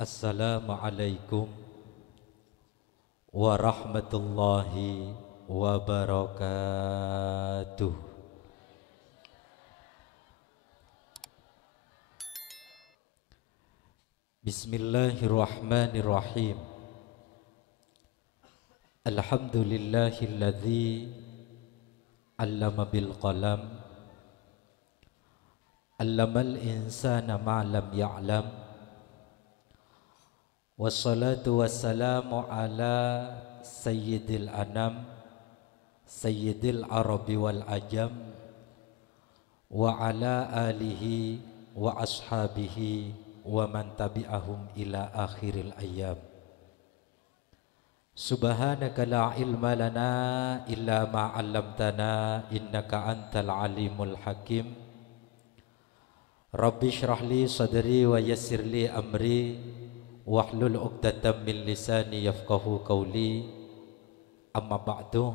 Assalamualaikum warahmatullahi wabarakatuh. Bismillahirrahmanirrahim. Alhamdulillahilladzi 'allama bil qalam, 'allamal insana ma lam ya'lam. Wassalatu wassalamu ala sayyidil anam, sayyidil arabi wal ajam, wa ala alihi wa ashabihi wa man tabi'ahum ila akhiril ayyam. Subhanaka la ilma lana illa ma 'allamtana innaka antal alimul hakim. Rabbi shrah li sadri wa yassir li amri wahlul 'uqdatam min lisani yafqahu qawli. Amma ba'du.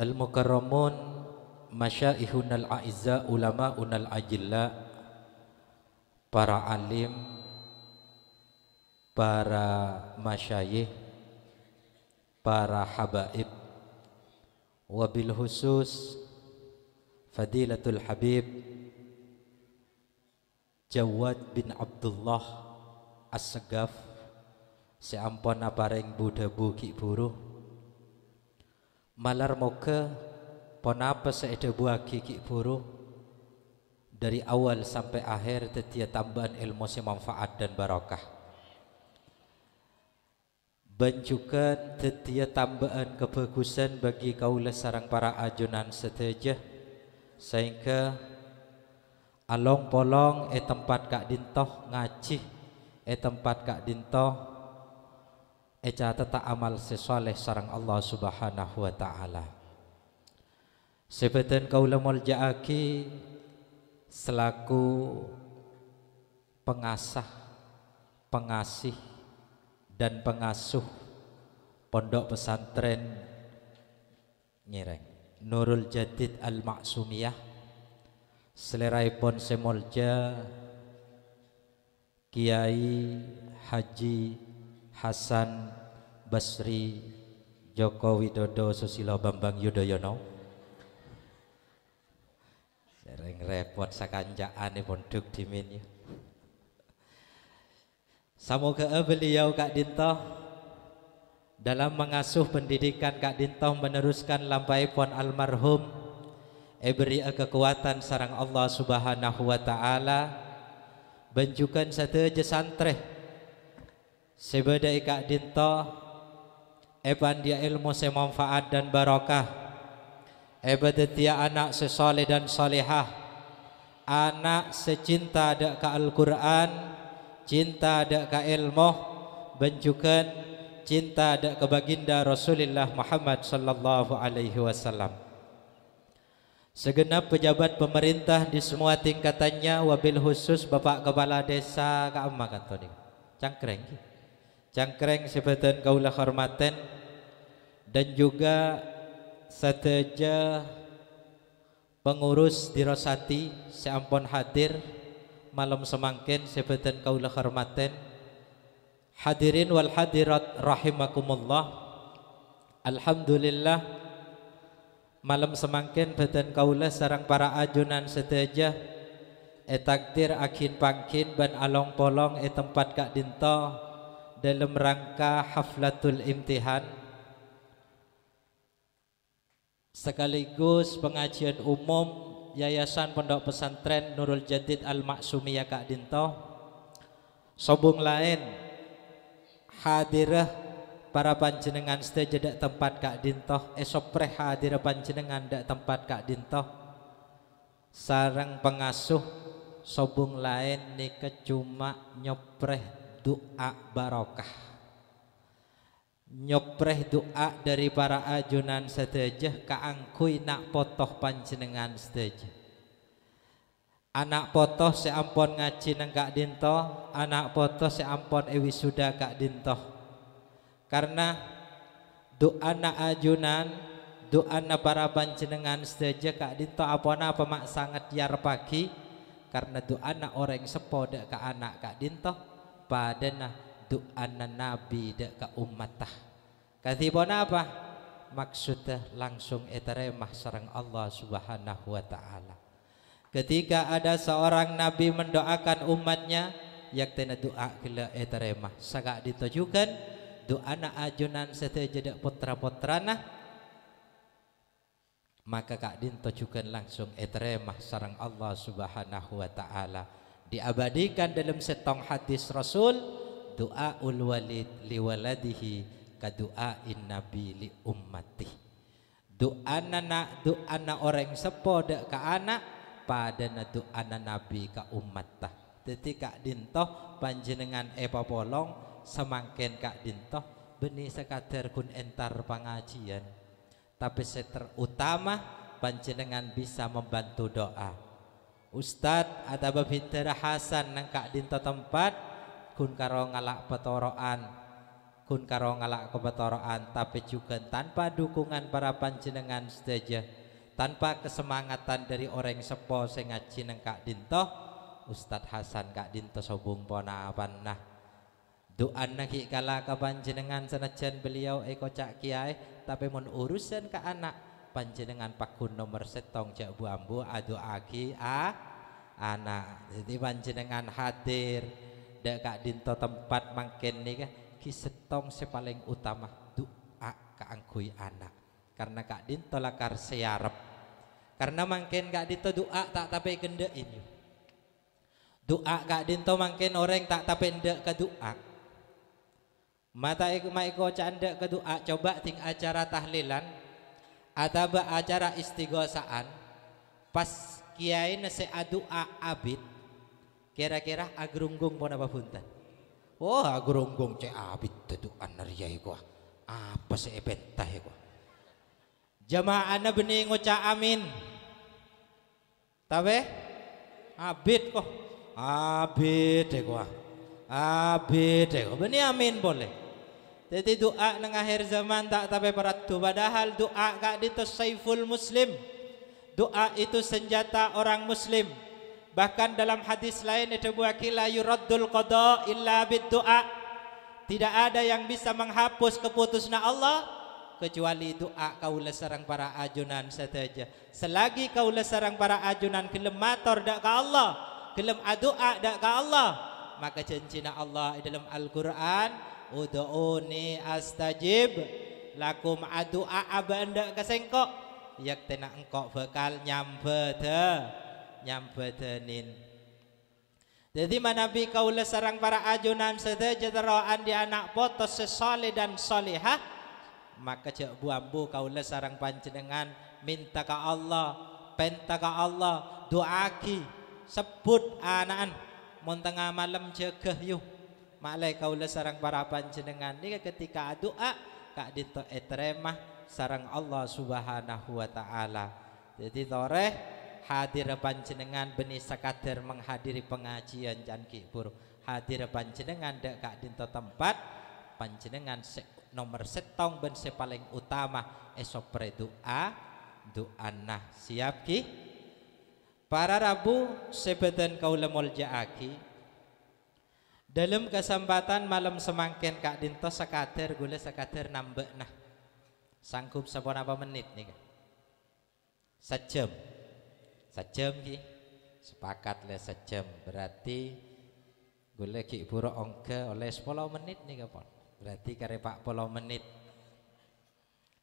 Al-mukarramun masyaihunal a'izza, ulama'unal ajilla, para alim, para masyayikh, para habaib, wabil khusus Fadilatul Habib Jawad bin Abdullah As-Segaf, seampun apareng Buddha buki buruh malar moga ponapa seeda buaki ki buruh dari awal sampai akhir tetia tambahan ilmu manfaat dan barakah, banjukan tetia tambahan kebagusan bagi kaula sarang para ajunan seteja, sehingga along polong tempat kak dintoh ngaji tempat kak dintoh tata amal sesoleh sarang Allah subhanahu wa ta'ala. Sebetan kaula mulja'aki selaku pengasah, pengasih dan pengasuh pondok pesantren Nyireng Nurul Jadid Al-Maksumiyah, seleraipun semolja Kiai Haji Hasan Basri Joko Widodo Susilo Bambang Yudhoyono. Sering repot sakanjaan pun duk dimin. Semoga beliau Kak Dintoh dalam mengasuh pendidikan Kak Dintoh meneruskan lampaipun almarhum beri kekuatan sarang Allah subhanahu wa ta'ala, benjukan sateja santreh sebedai Kak Dintoh dia ilmu semanfaat dan barakah, dia anak sesoleh dan solehah, anak secinta ada ke Al-Quran, cinta ada ke ilmu, benjukan cinta ada ke baginda Rasulullah Muhammad sallallahu alaihi wasallam. Segenap pejabat pemerintah di semua tingkatannya, wabil khusus Bapak Kepala Desa Kaama katoni Cangkreng sebetan kaula hormaten, dan juga sateja pengurus dirosati seampun hadir malam semangkin sebetan kaula hormaten. Hadirin wal hadirat rahimakumullah. Alhamdulillah malam semangkin beten kaula sarang para ajunan seteja takdir akin pangkin ban along polong tempat Kak Dintoh dalam rangka haflatul imtihan sekaligus pengajian umum Yayasan Pondok Pesantren Nurul Jadid Al-Maksumiyah Kak Dintoh. Sobung lain hadirah para panjenengan seteja dak tempat Kak Dintoh, sopreh hadir panjenengan dak tempat Kak Dintoh, sarang pengasuh sobung lain nika cuma nyopreh doa barokah, nyopreh doa dari para ajunan seteja kaangkui nak potoh panjenengan seteja. Anak potoh seampun ngaji nang Kak Dintoh, anak potoh seampun wisuda Kak Dintoh. Karena doa na ajunan, doa na para panjenengan seteja Kak Dintoh apana apa mak sangat yar pagi karena doana orang sepo dek ka anak kak dinto padana doana nabi dek ka ummatah katibona apa maksudnya langsung eteremah sareng Allah subhanahu wa ta'ala. Ketika ada seorang nabi mendoakan umatnya yak tena doa kila eteremah sagak ditujukan doana ajunan seteja dek putra-putrana maka kak dinto juga langsung eteremah sarang Allah subhanahu wa ta'ala. Diabadikan dalam setong hadis Rasul doa ul walid li waladihi ka doain nabi li ummati. Doana orang sepo dek ka anak pada na doana nabi ka ummata. Jadi kak dinto panjenengan polong semangken kak dinto benih sekadar kun entar pengajian tapi terutama panjenengan bisa membantu doa. Ustadz ada babintera Hasan nang kak dinto tempat kun karo ngalak petoroan kun karo ngalak kepetoroan tapi juga tanpa dukungan para panjenengan sedaja tanpa kesemangatan dari orang sepo sing ngaji nang kak dinto Ustadz Hasan kak dinto sobung pona panah doa naki kala ka panjenengan senajan beliau kocak kiai tapi mun urusan ke anak panjenengan pakun nomor setong jak bu ambu adu aki anak jadi panjenengan hadir dek kak dinto tempat mangken nih ki setong paling utama doa kaangkui anak karena kak dinto lakar siarep karena mangken kak dinto doa tak tapi gende ini doa kak dinto mangken orang tak tapi ndek ke doa mata maiko canda ke doa coba ting acara tahlilan atau acara istighosaan pas kiai nase doa abid kira-kira agrunggung pun apa punten oh agrunggung cek abid doa nariai gua apa sih ebentah gua jamaah na bening ngoca amin tabe abid kok abid gua abid gua benih amin boleh. Jadi doa nang akhir zaman tak tapi berat tu padahal doa kak dito saiful muslim. Doa itu senjata orang muslim. Bahkan dalam hadis lain itu buakila yuraddul qada illa bid doa. Tidak ada yang bisa menghapus keputusna Allah kecuali doa kaula sareng para ajunan saja. Selagi kaula sareng para ajunan gelem matur dak ka Allah, gelem doa dak ka Allah, maka janjina Allah dalam Al-Qur'an ud'uni astajib lakum adua abanda kasengko yak tena engkok bakal nyambedenin. Jadi manabi kaula sarang para ajunan sedaja teraan di anak potos sesoleh dan solehah maka cek buambu kaula sarang panjenengan minta ka Allah penta ka Allah doaki sebut anaan mun tengah malam jegeh yuk malai kaula sarang para panjenengan ni ketika doa kak dito etremah sarang Allah subhanahu wa ta'ala. Jadi toreh hadir panjenengan benih sekadar menghadiri pengajian janki pur hadir panjenengan dek kak dito tempat panjenengan nomor setong ben paling utama esok doa nah siap ki para rabu sebeden kaula muljaaki dalam kesempatan malam semangkin kak dinto sekader gula sekader nambah nah sanggup sapon apa menit nih kak sejam ki sepakat le sejam berarti gula ki pura ongke oleh 10 menit nih kak berarti kare pak 10 menit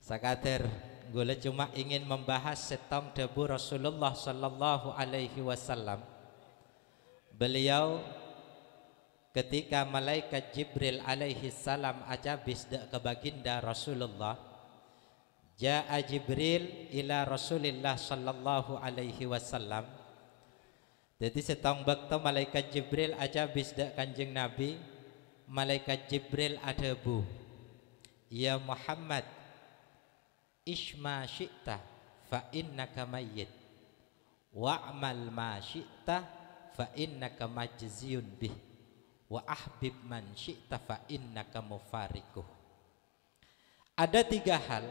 sekader gula cuma ingin membahas setong debu Rasulullah sallallahu alaihi wasallam. Beliau ketika malaikat Jibril alaihi salam ajabis ke baginda Rasulullah ja'a Jibril ila Rasulillah sallallahu alaihi wasallam. Jadi setong bakto malaikat Jibril ajabis kanjeng Nabi malaikat Jibril adabu ya Muhammad isma syi'ta fa innaka mayyit wa'mal ma syi'ta fa innaka majziyun bih wa ahbib man syi'ta fa innaka mufarikuh. Ada 3 hal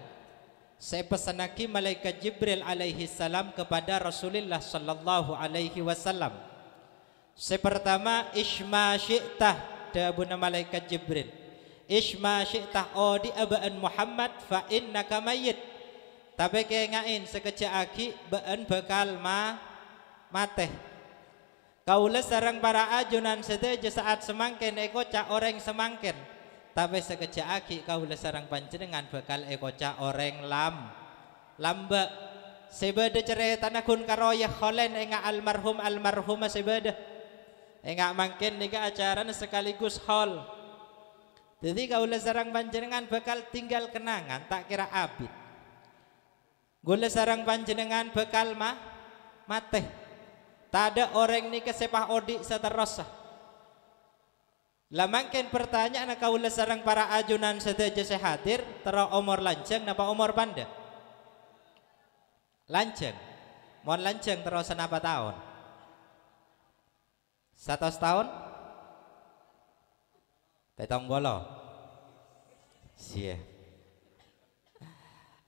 saya pesanaki malaikat Jibril alaihi salam kepada Rasulullah sallallahu alaihi wasallam. Sepertama isma syi'tah dabuna malaikat Jibril. Isma syi'tah odi abaan Muhammad fa innaka mayyit. Tapi kengain sekejap aki baan bekal mateh. Kaula sareng para ajunan sedaja saat semangken eko cak orang semangken. Tapi sekejap aki kaula sareng panjenengan bekal eko cak orang lamba. Sebeda cerita nakun karoyah kholen enga almarhumah sebeda. Enggak mungkin nika acara sekaligus hall. Jadi kaula sareng panjenengan bakal tinggal kenangan tak kira abid. Gula sareng panjenengan bakal mateh. Tak ada orang nika sepah odi seterusah. Lah mungkin pertanyaan kaula sareng para ajunan sedaja sehadir tera umur lanceng napa umur panda? Lanceng. Mon lanceng terus napa tahun? 100 tahun? Petong bolo. Sia.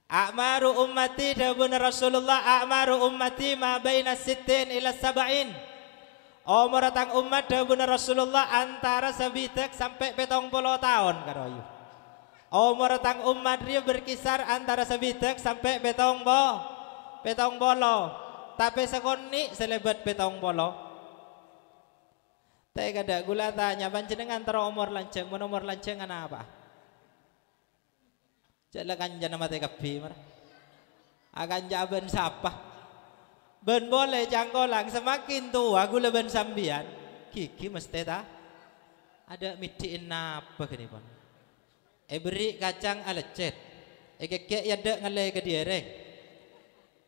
A'maru ummati dabun Rasulullah a'maru ummati ma baina sittin ila sab'in. Umur tang umat dabun Rasulullah antara sabitek sampai 70 tahun karoyu. Umur tang umat dia berkisar antara sabitek sampai 70 bolo. Tapi sekoni selebat 70. Tapi kada gula tanya panjenengan tero umur lanceng, umur lanceng apa? Jala kanja nama teka bimar. Akan jaban siapa? Ben boleh jangkolang semakin tua gula ben sambian. Kiki mesti ta? Ada mitiin apa kini pun? Beri kacang alecet. Kek yada ngalai ke diereng.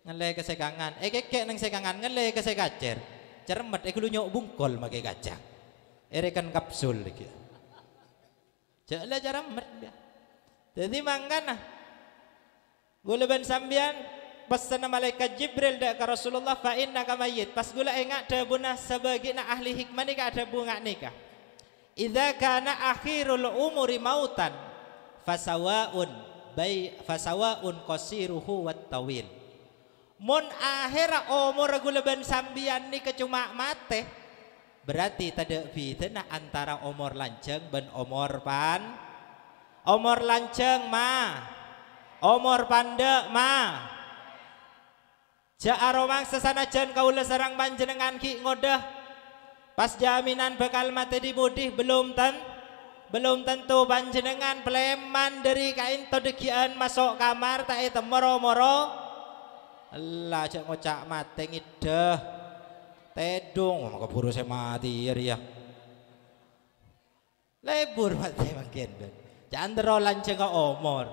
Ngalai ke sekangan. Kek nang sekangan ngalai ke sekacer. Cermat kulo nyok bungkol makai kacang. Erekan kapsul lagi. Jala cara merda. Jadi mangkana. Gula ben sambian pesan malaikat Jibril dak ka Rasulullah fa innaka mayyit. Pas gula enggak ada bunah sebagina ahli hikmah nika ada bunga nikah. Idza kana akhirul umuri mautan fasawaun qasiruhu wat tawil. Mun akhir umur gula ben sambian nika cuma mate. Berarti tada fitnah antara umur lanceng ben umur lanceng umur pandek Ja'aromang sesanajan kaula sareng panjenengan ki ngodah pas jaminan bakal mati di budih belum tentu panjenengan peleman dari kain todekian masuk kamar tak itu moro-moro Allah cak ngocak mati ngideh tedung maka buru saya mati ya lebur mati makin ben candro lanceng ke umur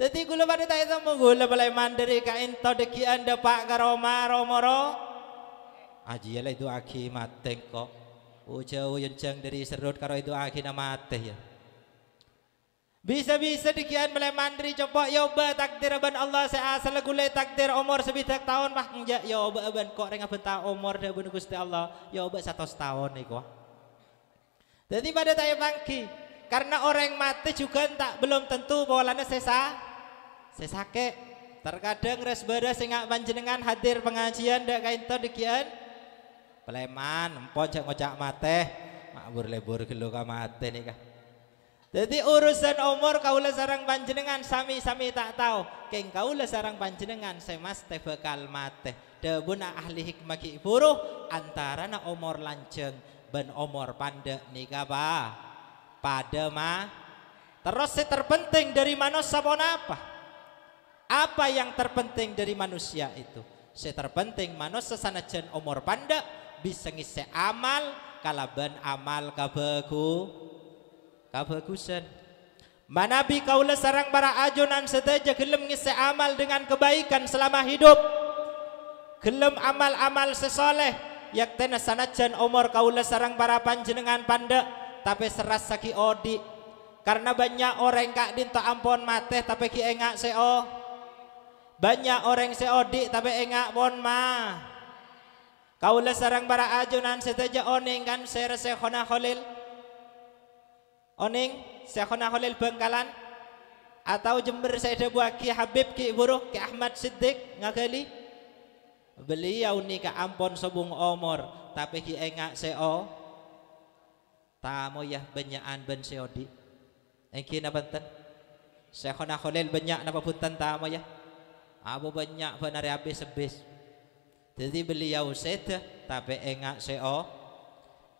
jadi gula pada tak itu gula balai mandiri kain todeki anda pak karoma romoro aji lah itu aki mati kok jauh yenceng dari serut karo itu aki nama mati ya bisa-bisa dikian balai mandiri coba yoba takdir ban Allah saya asal gula takdir umur sebitak tahun mah enggak yoba ban kok renga benta umur dah bun Gusti Allah yoba 100 tahun nih kok jadi pada tak bangki karena orang mati juga belum tentu bawalana sesake terkadang res beda sehingga panjenengan hadir pengajian dak kain to dikian peleman empon cak ngocak mate makbur lebur gelo ka mate nih kah jadi urusan umur kaula sareng panjenengan sami-sami tak tahu keng kaula sareng panjenengan semas teh bakal mate debuna ahli hikmah ki buruh antara na umur lanceng ben umur pandek nika ba pada terus terpenting dari manusia apa yang terpenting dari manusia itu terpenting manusia sanajan umur pandek bisa ngisi amal kalaban amal kabagusan manabi kaula sareng para ajunan sedaja gelem ngisi amal dengan kebaikan selama hidup gelem amal-amal sesoleh yaktena sanajan umur kaula sareng para panjenengan pandek tapi seras saki odi karena banyak orang kak dinta ampon mate tapi ki engak seo banyak orang seodi tapi engak pon kaula sareng para ajunan sedaja oning kan Syekhona Khalil oning Syekhona Khalil Bangkalan atau Jember saya buat Ki Habib Ki Buruh Ki Ahmad Siddiq ngagali beliau nikah ampon sobung umur tapi ki engak seo tamo ya benyaan ben seodi engki na banten Syekhona Khalil banyak napa punten tamo ya abo banyak benari habis sebis jadi beliau sete tapi engak seo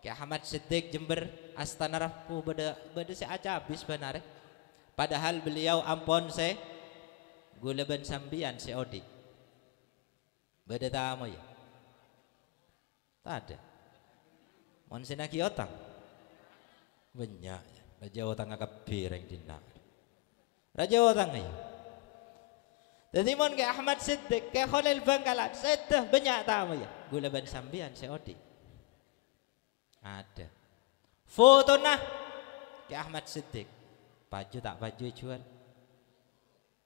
Ki Ahmad Siddiq Jember Astana Rafu beda se aja habis benar padahal beliau ampon se gula ben sambian seodi beda tamo ya tak ada mon sinaki otang banyak raja otang agak pireng dina raja otang ya jadi mon ke Ahmad Siddiq ke Khalil Bangkalan seteh banyak tamu ya gula ban sambian seodi ada foto nah ke Ahmad Siddiq baju tak baju jual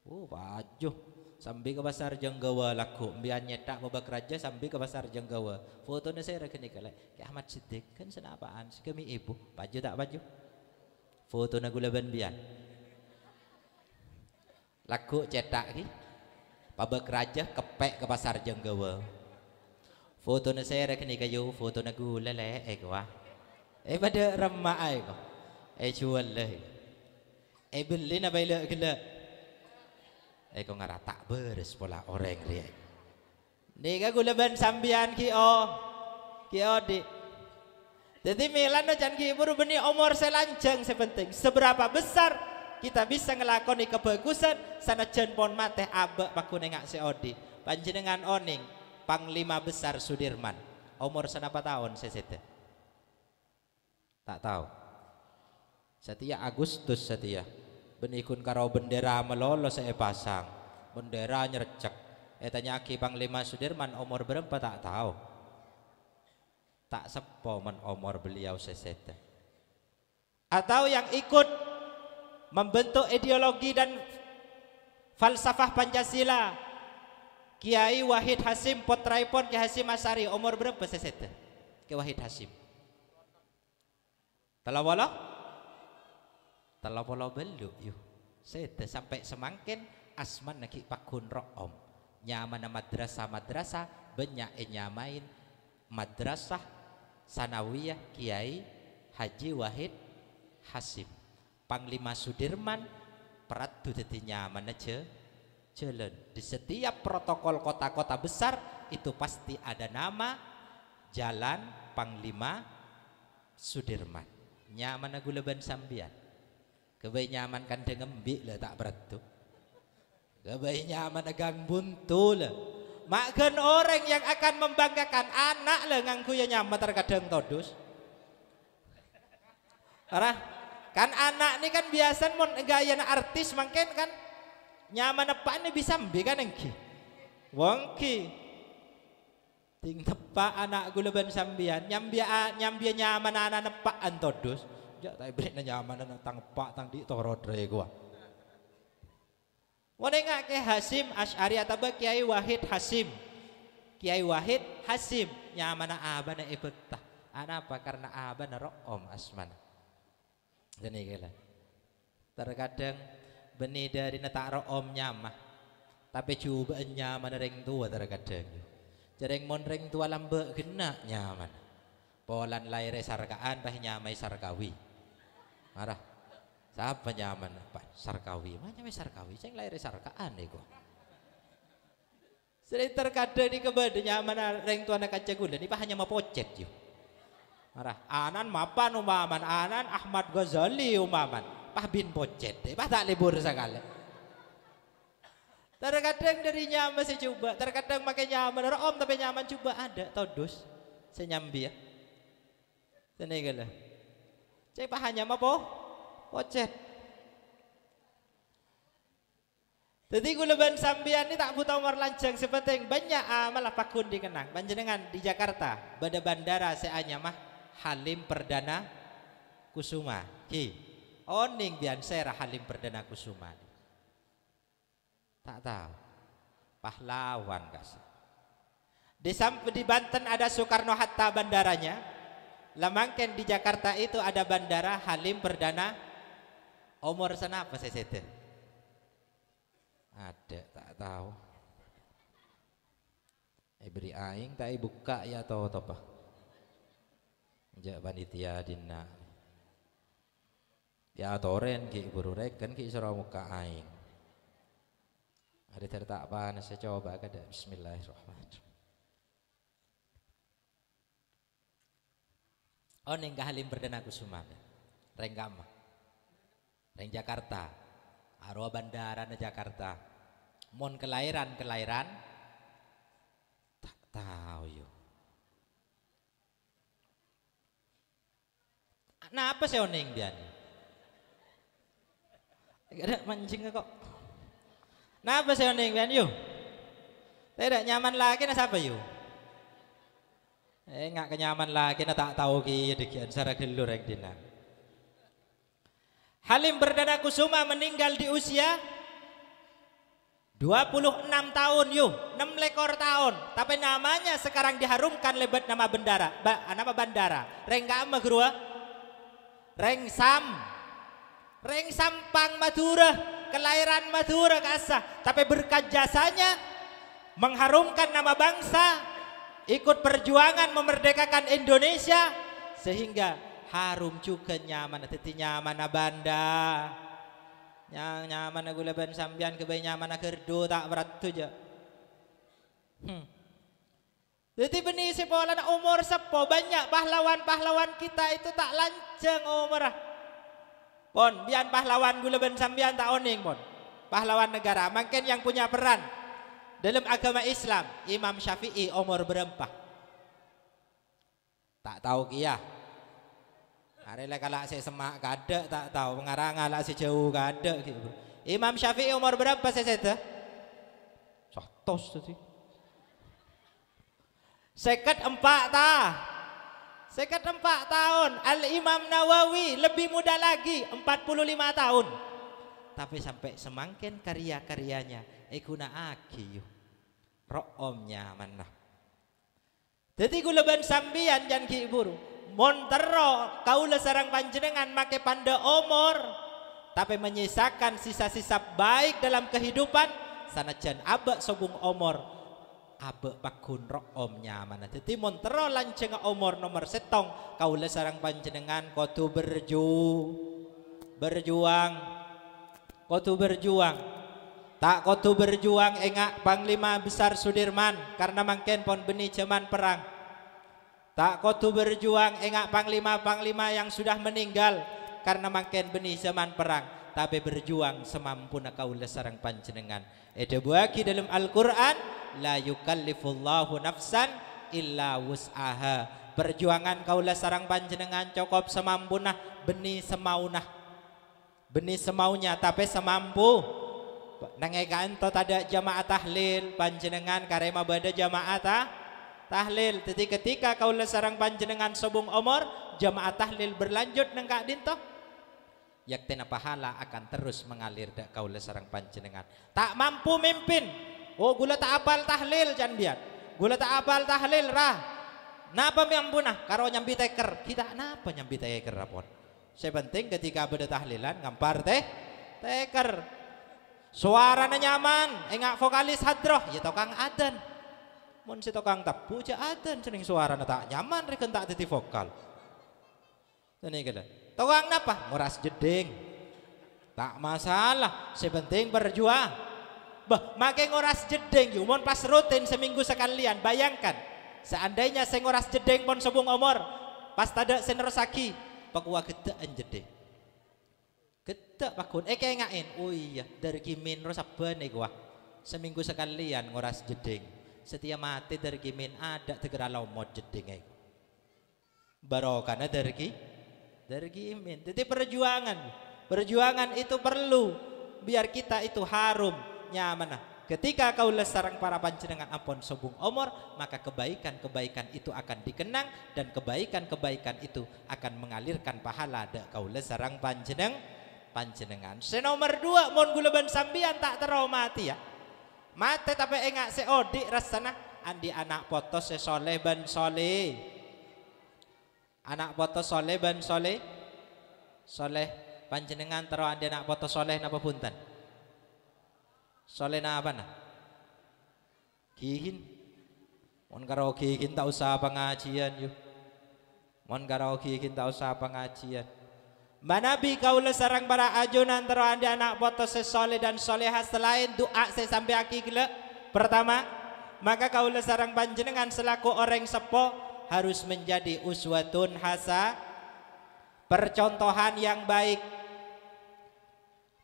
baju sambil ke pasar Jenggawa laku biar nyetak babak raja sambil ke pasar Jenggawa fotonya saya rekeni kalai ke Ahmad Siddiq kan senapaan kami ibu baju tak baju fotonya gula ban biar laku cetak ki babak raja kepek ke pasar Jenggawa fotonya saya rekeni kayu fotonya gula le wah pada remah kok jual le beli na baila gila kau ngaratak beres pola orang dia ni ka gula ban sambian ki di jadi milan no jan ki buru beni umur selanjang sepenting seberapa besar kita bisa ngelakoni kebagusan sanajan pon mateh abek paku nengak seodi panjenengan oning Panglima Besar Sudirman umur senapa tahun sesete tak tahu Setia Agustus Setia benikun karo bendera melolo saya pasang bendera nyerecek tanya Ki Panglima Sudirman umur berapa tak tahu tak sepo men umur beliau sesete atau yang ikut membentuk ideologi dan falsafah Pancasila Kiai Wahid Hasim Potraipon Kiai Hasim Asari umur berapa sesete Kiai Wahid Hasim telawala beluk yuk sete sampai semangkin asman naki pakun ro'om nyaman madrasah banyak nyamain madrasah sanawiyah Kiai Haji Wahid Hasim Panglima Sudirman peratu teti nyaman aja jalan di setiap protokol kota-kota besar itu pasti ada nama jalan Panglima Sudirman nyaman gula ban sambian kebaik nyaman kan ngembik lah tak beratu kebaik nyaman gang buntu lah makan orang yang akan membanggakan anak lah ngangku ya nyaman terkadang todus karena kan anak ini kan biasa mon gaya artis makin kan nyaman apa ini bisa mbi kan engki wongki ting tepak anak gula ban sambian nyambia nyaman anak nepak antodus jak tak beri nyaman tang pak tang di torodre gua wanenga ke Hasim Asy'ari atau Kiai Wahid Hasim Kiai Wahid Hasim nyaman abana ibetah apa karena abana ro'om asmana jadi gila terkadang benih dari netak ro'om nyamah tapi coba nyaman ring tua terkadang jarang mon ring tua lambe kena nyaman polan lahir sarkaan bah nyamai sarkawi marah siapa nyaman pak sarkawi mana sarkawi saya lahir sarkaan nih gua sering terkadang di kebeda nyaman ring tua nak kaca gula ini bah hanya mau pocet yuk marah anan mapan umaman anan Ahmad Ghazali umaman pah bin pocet deh pah tak libur sekali terkadang dari nyaman saya coba terkadang makai nyaman om tapi nyaman coba ada todus saya nyambi ya senegala saya pah hanya mau pocet jadi gulaban sambian ini tak buta umur lancang sepenting banyak malah pakun dikenang panjenengan di Jakarta pada bandara seanya mah Halim Perdana Kusuma ki oning bian serah Halim Perdana Kusuma tak tahu pahlawan kasih di Banten ada Soekarno Hatta bandaranya lamangken di Jakarta itu ada bandara Halim Perdana umur sana apa saya sete ada tak tahu beri aing tak buka ya atau apa Jak panitia dina. Ya toren ki guru reken ki sira muka aing. Hari tertak panas saya coba kada. Bismillahirrahmanirrahim. Oning Halim Perdana Kusuma. Reng Gama. Reng Jakarta. Arwah bandara na Jakarta. Mon kelahiran tak tahu yo. Nah apa sih oning dia nih? Ada mancing kok. Nah apa sih oning dia yuk? Tidak nyaman lagi na siapa yuk? Nggak kenyaman lagi na tak tahu ki dekian sarah gelur yang dina. Halim Perdana Kusuma meninggal di usia 26 tahun yuk, 6 tahun. Tapi namanya sekarang diharumkan lebat nama nama bandara. Renggama gerua, Reng Sampang Madura, kelahiran Madura kasah. Tapi berkat jasanya mengharumkan nama bangsa, ikut perjuangan memerdekakan Indonesia, sehingga harum juga nyaman teti nyaman banda yang nyaman gula ban sambian kebaik nyaman kerdo tak berat tu je. Jadi benih sepola umur sepo banyak pahlawan kita itu tak lanceng umur. Pon bian pahlawan gula ban sambian tak oning pon pahlawan negara makin yang punya peran dalam agama Islam. Imam Syafi'i umur berapa? Tak tahu kia. Hari lah kalau saya semak kada tak tahu pengarang ala si jauh kada gitu. Imam Syafi'i umur berapa saya itu? Sotos tadi. 54 tahun. Al Imam Nawawi lebih muda lagi 45 tahun. Tapi sampai semakin karya-karyanya ikuna aki yuk. Ro'omnya mana? Jadi gula ban sambian jan ki buru. Montero kaula sarang panjenengan make panda umur tapi menyisakan sisa-sisa baik dalam kehidupan sanajan abek sobung umur abek pakun ro'om nyaman. Jadi montero lanceng umur nomor setong kaula sarang panjenengan kotu berjuang tak kotu berjuang engak Panglima Besar Sudirman karena mangken pon benih zaman perang. Tak kotu berjuang engak panglima-panglima yang sudah meninggal karena makin benih zaman perang, tapi berjuang semampu kaula sareng panjenengan. Ada buaki dalam Al-Qur'an, la yukallifullahu nafsan illa wus'aha. Perjuangan kaula sareng panjenengan cukup semampuna benih semaunya tapi semampu. Nangekan to tada jamaah tahlil panjenengan karema bada jamaah tahlil. Jadi ketika kaula sarang panjenengan sobung umur jamaah tahlil berlanjut nengkak dinto yaktina pahala akan terus mengalir dak kaula sarang panjenengan. Tak mampu mimpin, oh gula tak apal tahlil jan biar gula tak apal tahlil rah napa miambunah karo nyambi teker kita napa nyambi teker rapon. Saya penting ketika beda tahlilan ngampar teker suaranya nyaman engak vokalis hadroh ya tokang adan. Mun si tokang tapu aja adan sering suara tak nyaman reken tak titi vokal. Ini kada. Tokang napa? Nguras jeding. Tak masalah, sepenting berjuang. Bah, make nguras jeding yo mun pas rutin seminggu sekalian. Bayangkan, seandainya saya nguras jeding pon sebung umur, pas tada senerosaki, pakua gedaan jeding. Geda pakun, kayak ngain. Oh iya, dari kimin ro saben gua. Seminggu sekalian nguras jeding. Setiap mati dari kimin ada tegera lomot jeding barokana dari kimin. Jadi perjuangan itu perlu biar kita itu harum nyaman. Ketika kau sareng para panjenengan ampun sobung umur, maka kebaikan itu akan dikenang dan kebaikan itu akan mengalirkan pahala dak kau sareng panjenengan. Senomor 2 mon gula ban sambian tak teromati ya. Mate tapi engak seodik rasana andi anak foto soleh ban soleh. Anak foto soleh ban soleh. Soleh panjenengan tero andi anak foto soleh napa punten? Soleh na apa na? Kihin. Mon karo kihin tak usah pengajian yuk. Mon karaoke kita usah pengajian. Mbak Nabi kaula sarang para ajunan teroan di anak foto sesoleh dan solehah selain doa saya sampai akhir. Pertama, maka kaula sarang panjenengan selaku orang sepo harus menjadi uswatun hasa, percontohan yang baik.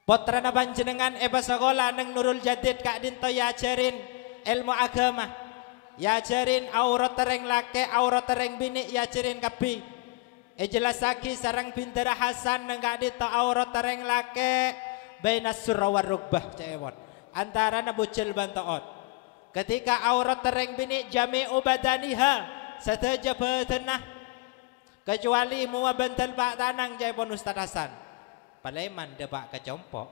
Potrana panjenengan sekolah neng Nurul Jadid Kak Dinto yajarin ilmu agama, yajarin aurat tereng lake, aurat tereng bini yajarin kapi. Jelas lagi sarang bintara Hasan neng Kak Dinto aurat tereng lake, bainas surah war rukbah cewon antara nabucil bantoot. Ketika aurat tereng bini jami'u badaniha sataja batanah kecuali muwa bentel pak tanang cewon Ustaz Hasan. Paleman debak kecompok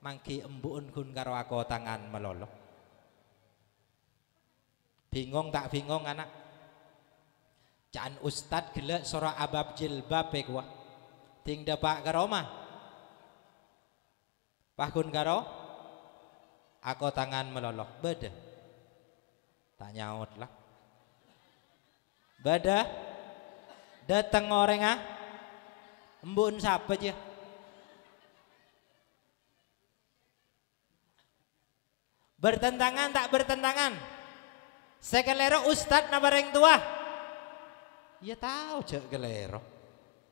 mangki embuun kun karo aku tangan melolo. Bingung tak bingung anak? Caan Ustad gelek sora abab jilbab gua. Ting debak karo mah. Pakun karo aku tangan melolo. Beda. Tak nyaut lah. Beda. Datang orang embuun siapa aja? Bertentangan tak bertentangan? Sekelero ustad na bareng tua. Ya tahu cek kelero.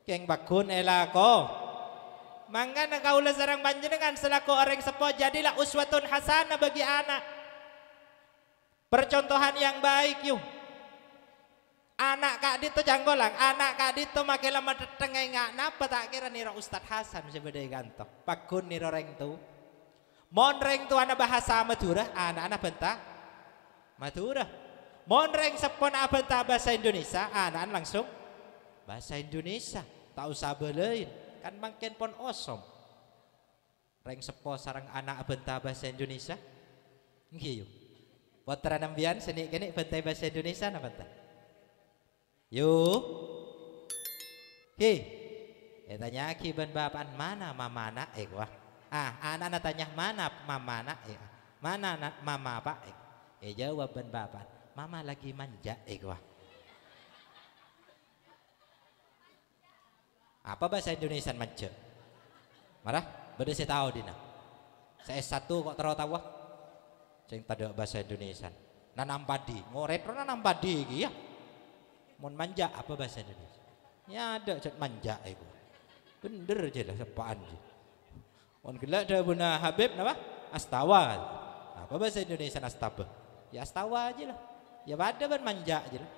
Keng bakun elako. Mangga na kaula sarang panjenengan selaku orang sepo jadilah uswatun hasanah bagi anak. Percontohan yang baik yuk. Anak kak dito janggolang, anak kak dito makilah madetengay nga napa tak kira nira Ustad Hasan sebedai gantok. Bakun nira reng tu. Mon reng tu anak bahasa Madura, anak-anak bentah Madura. Mon reng sepon bentah bahasa Indonesia, anak-anak langsung bahasa Indonesia. Tak usah belain, kan makin pon osom. Reng sepo sarang anak bentah bahasa Indonesia. Ngiyo. Putra nambian seni kene bentah bahasa Indonesia na bentah. Yuk. Hi. Tanya ki ben bapan mana mama anak wah. Anak tanya mana mama nak mana nak mama pak jawab ben bapak mama lagi manja wah. Apa bahasa Indonesia manja marah beda saya tahu dina saya S1 kok tahu wah saya tak bahasa Indonesia nanam padi ngoret nanam padi ya mon manja apa bahasa Indonesia ya ada cat manja bener aja lah sepaan je. On gelak dah buna Habib napa? Astawa. Apa bahasa Indonesia astawa? Ya astawa aja lah. Ya pada ban manja aja lah.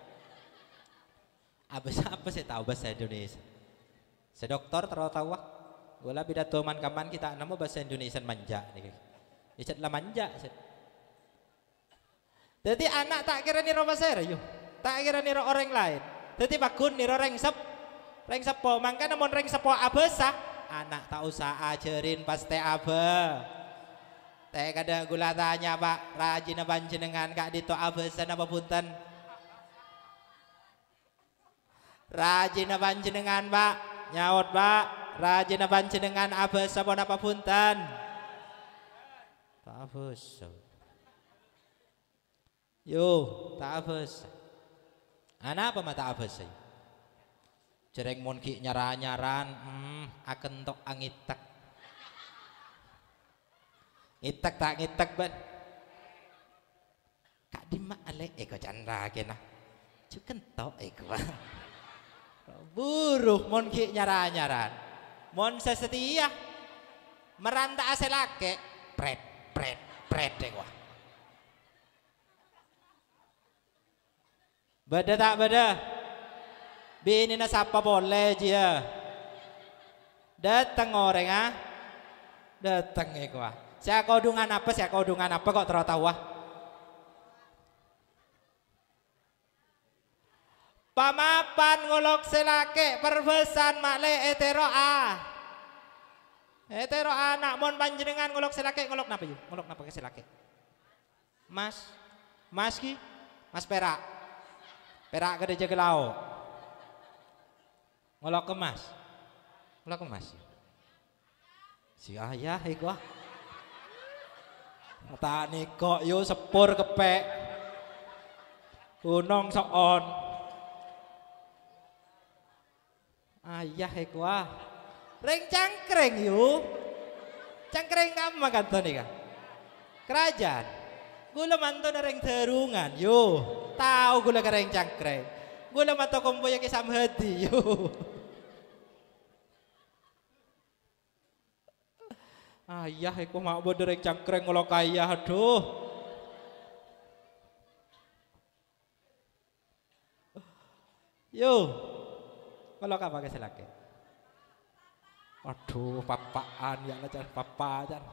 Apa saya tahu bahasa Indonesia? Saya doktor terlalu tahu wah. Gula pidato man kaman kita namo bahasa Indonesia manja nih. Ya lah manja. Jadi anak tak kira niro bahasa yo. Tak kira niro orang lain. Jadi bakun niro reng sepo. Mangka namun reng sepo abesa. Anak tak usah ajarin pas teh abe. Teh kada gula tanya pak rajin panjenengan kak dito abesan apa punten. Rajin panjenengan pak nyaut pak rajin panjenengan abesa apa punten. Tak abesa. Yo tak abesa. Anak apa mata abesa? Jereng mon ki nyaran akan tok angitak. Ngitak tak ngitak ban. Kak Dima ale eko candra kena. Cuken tok eko. Buruh mon ki nyaran. Mon sesetia meranta aselake pret eko. Beda tak beda? Bini na sapa boleh dia. Datang orang datang gua. Saya kodungan apa kok tahu wah. Pamapan ngolok selake perbesan makle etero anak mon panjenengan ngolok selake ngolok napa yuk? Ngolok napa ke selake? Mas perak gede jagelau. Ngolok ke mas. Si ayah gua. Tak nikok yo sepur kepek. Gunung soon. Ayah iku ah. Reng cangkreng yu. Cangkreng kamu makan to nika. Kerajaan. Gula manto na reng terungan yu. Tahu gula kereng cangkreng. Gula manto kombo yang kisam hati yu. Ayah iku mak bodo reng cangkreng ngolok kaya aduh. Yo. Ngolok apa keselake? Aduh, papaan ya lah jangan papa jan.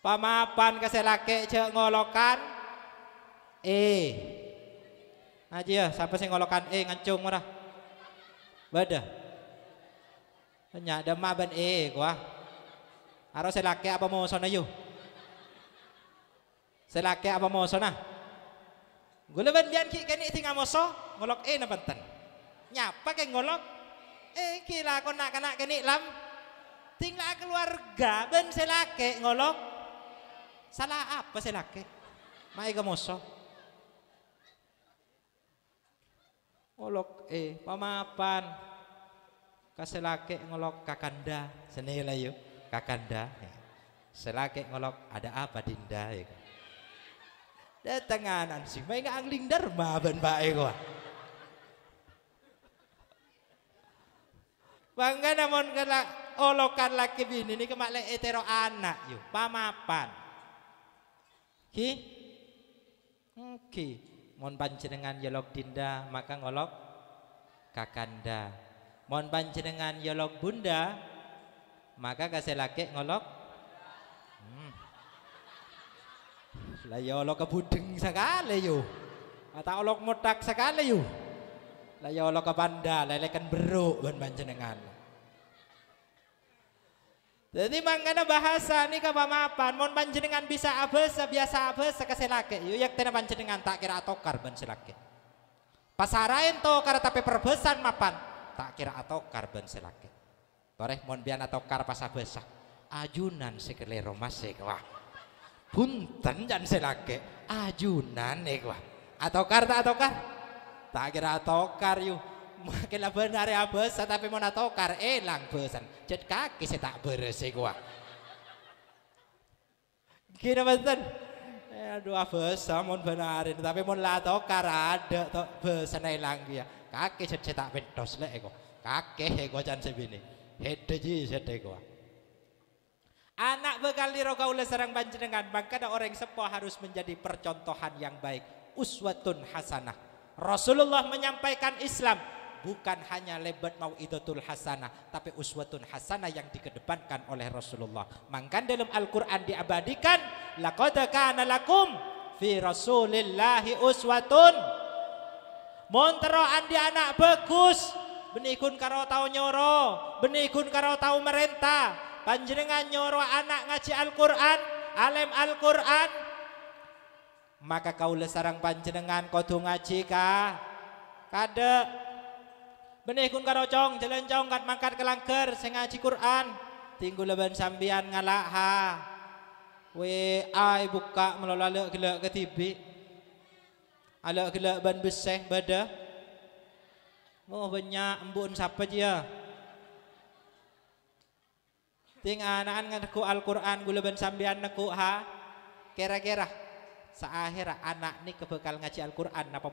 Pamapan keselake cek ngolokan aja ya, siapa sih ngolokan ngancung ora? Bada. Nya demah ban gua. Aro selake apa mau sona yu? Selake apa mau sona? Gula ban bian ki kene tinga moso ngolok na banten. Nyapa ke ngolok? Kila ko nak kena kene lam. Tinggal keluarga ben selake ngolok. Salah apa selake? Mai ka moso. Ngolok pamapan. Kaselake ngolok kakanda senila yu. Kakanda selake ngolok ada apa dinda ya. Datanganan sih may nga ang lingdar maban bae ko. Bangga namon kala olokan laki bini ni kemakle etero anak yu pamapan. Ki mon panjenengan yolok dinda maka ngolok kakanda. Mon panjenengan yolok bunda maka kaselake ngolok layolok kebudeng sekali yu atau olok modak sekali yu layolok ke banda lelekan beruk ban panjenengan. Jadi mangkana bahasa ini kapamapan mon panjenengan bisa abesa biasa abesa kaselake yu yak tena panjenengan tak kira atokar ban selake pasarain to kara tapi perbesan mapan tak kira atokar ban selake toreh mon bian atokar pas abesa ajunan sekelero masih wah punten jan selake ajunan wah atokar tak kira atokar yu makin lah benar ya besa tapi mon atokar elang besan jad kaki saya tak beres wah kira betul aduh besa mon benarin tapi mon lah atokar ada to besan elang dia kaki saya tak bentos lek kok kaki gua jan sebini hede ji sede gua. Anak bekal diroga oleh sarang panjenengan maka ada orang sepuh harus menjadi percontohan yang baik uswatun hasanah. Rasulullah menyampaikan Islam bukan hanya lebat mau'idatul hasanah tapi uswatun hasanah yang dikedepankan oleh Rasulullah. Maka dalam Al-Quran diabadikan laqad kana lakum fi rasulillahi uswatun montero andi anak bagus benikun karo tau nyoro benikun karo tau merentah panjenengan nyoro anak ngaji Al-Quran alim Al-Quran maka kaula sarang panjenengan kudu ngaji ka kade benikun karo cong jalan cong kat mangkat kelangker sing ngaji Quran tinggu leban sambian ngalak ha WA buka melalui gelak ke TV alak gelak ban beseh bada oh banyak embun siapa dia ting anak ngaku Al-Quran gula ban sambian naku ha kira-kira seakhir anak ni kebekal ngaji Al-Quran apa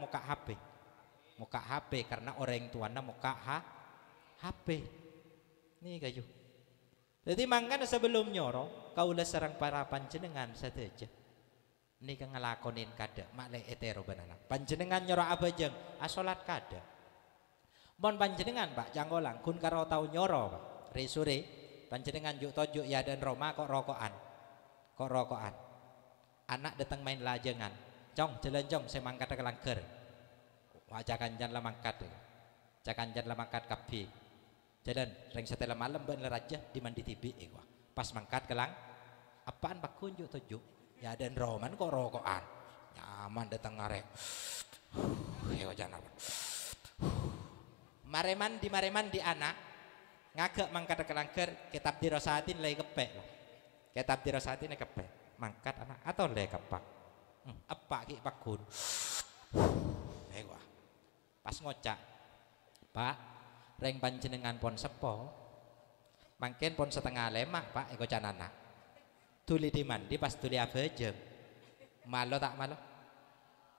muka HP karena orang tuanya muka HP ni kayu jadi mangkana sebelum nyoro kaulah sarang para panjenengan sateja ni ka ngelakonin kada makle etero banana panjenengan nyoro abajeng asolat kada mon panjenengan Pak janggolang kun karo tau nyoro Pak resure panjenengan juk tojuk ya dan Roma kok rokokan anak datang main lajengan cong jalan cong saya mangkat ke langker wajah kanjan lah mangkat jakanjan lah mangkat kapi jalan ring setelah malam bener aja di mandi tibi pas mangkat ke lang apaan Pak kunjuk tojuk ya dan Roman kok rokokan nyaman datang ngarek jangan mareman di anak ngagak mangkat ke langker kitab dirosatin lagi kepek kitab dirosatin lagi kepek mangkat anak atau lagi kepak apa ki pakun pas ngocak Pak reng panjenengan pon sepo mangken pon setengah lemak Pak eko canana tuli di mandi pas tuli abejeng malo tak malo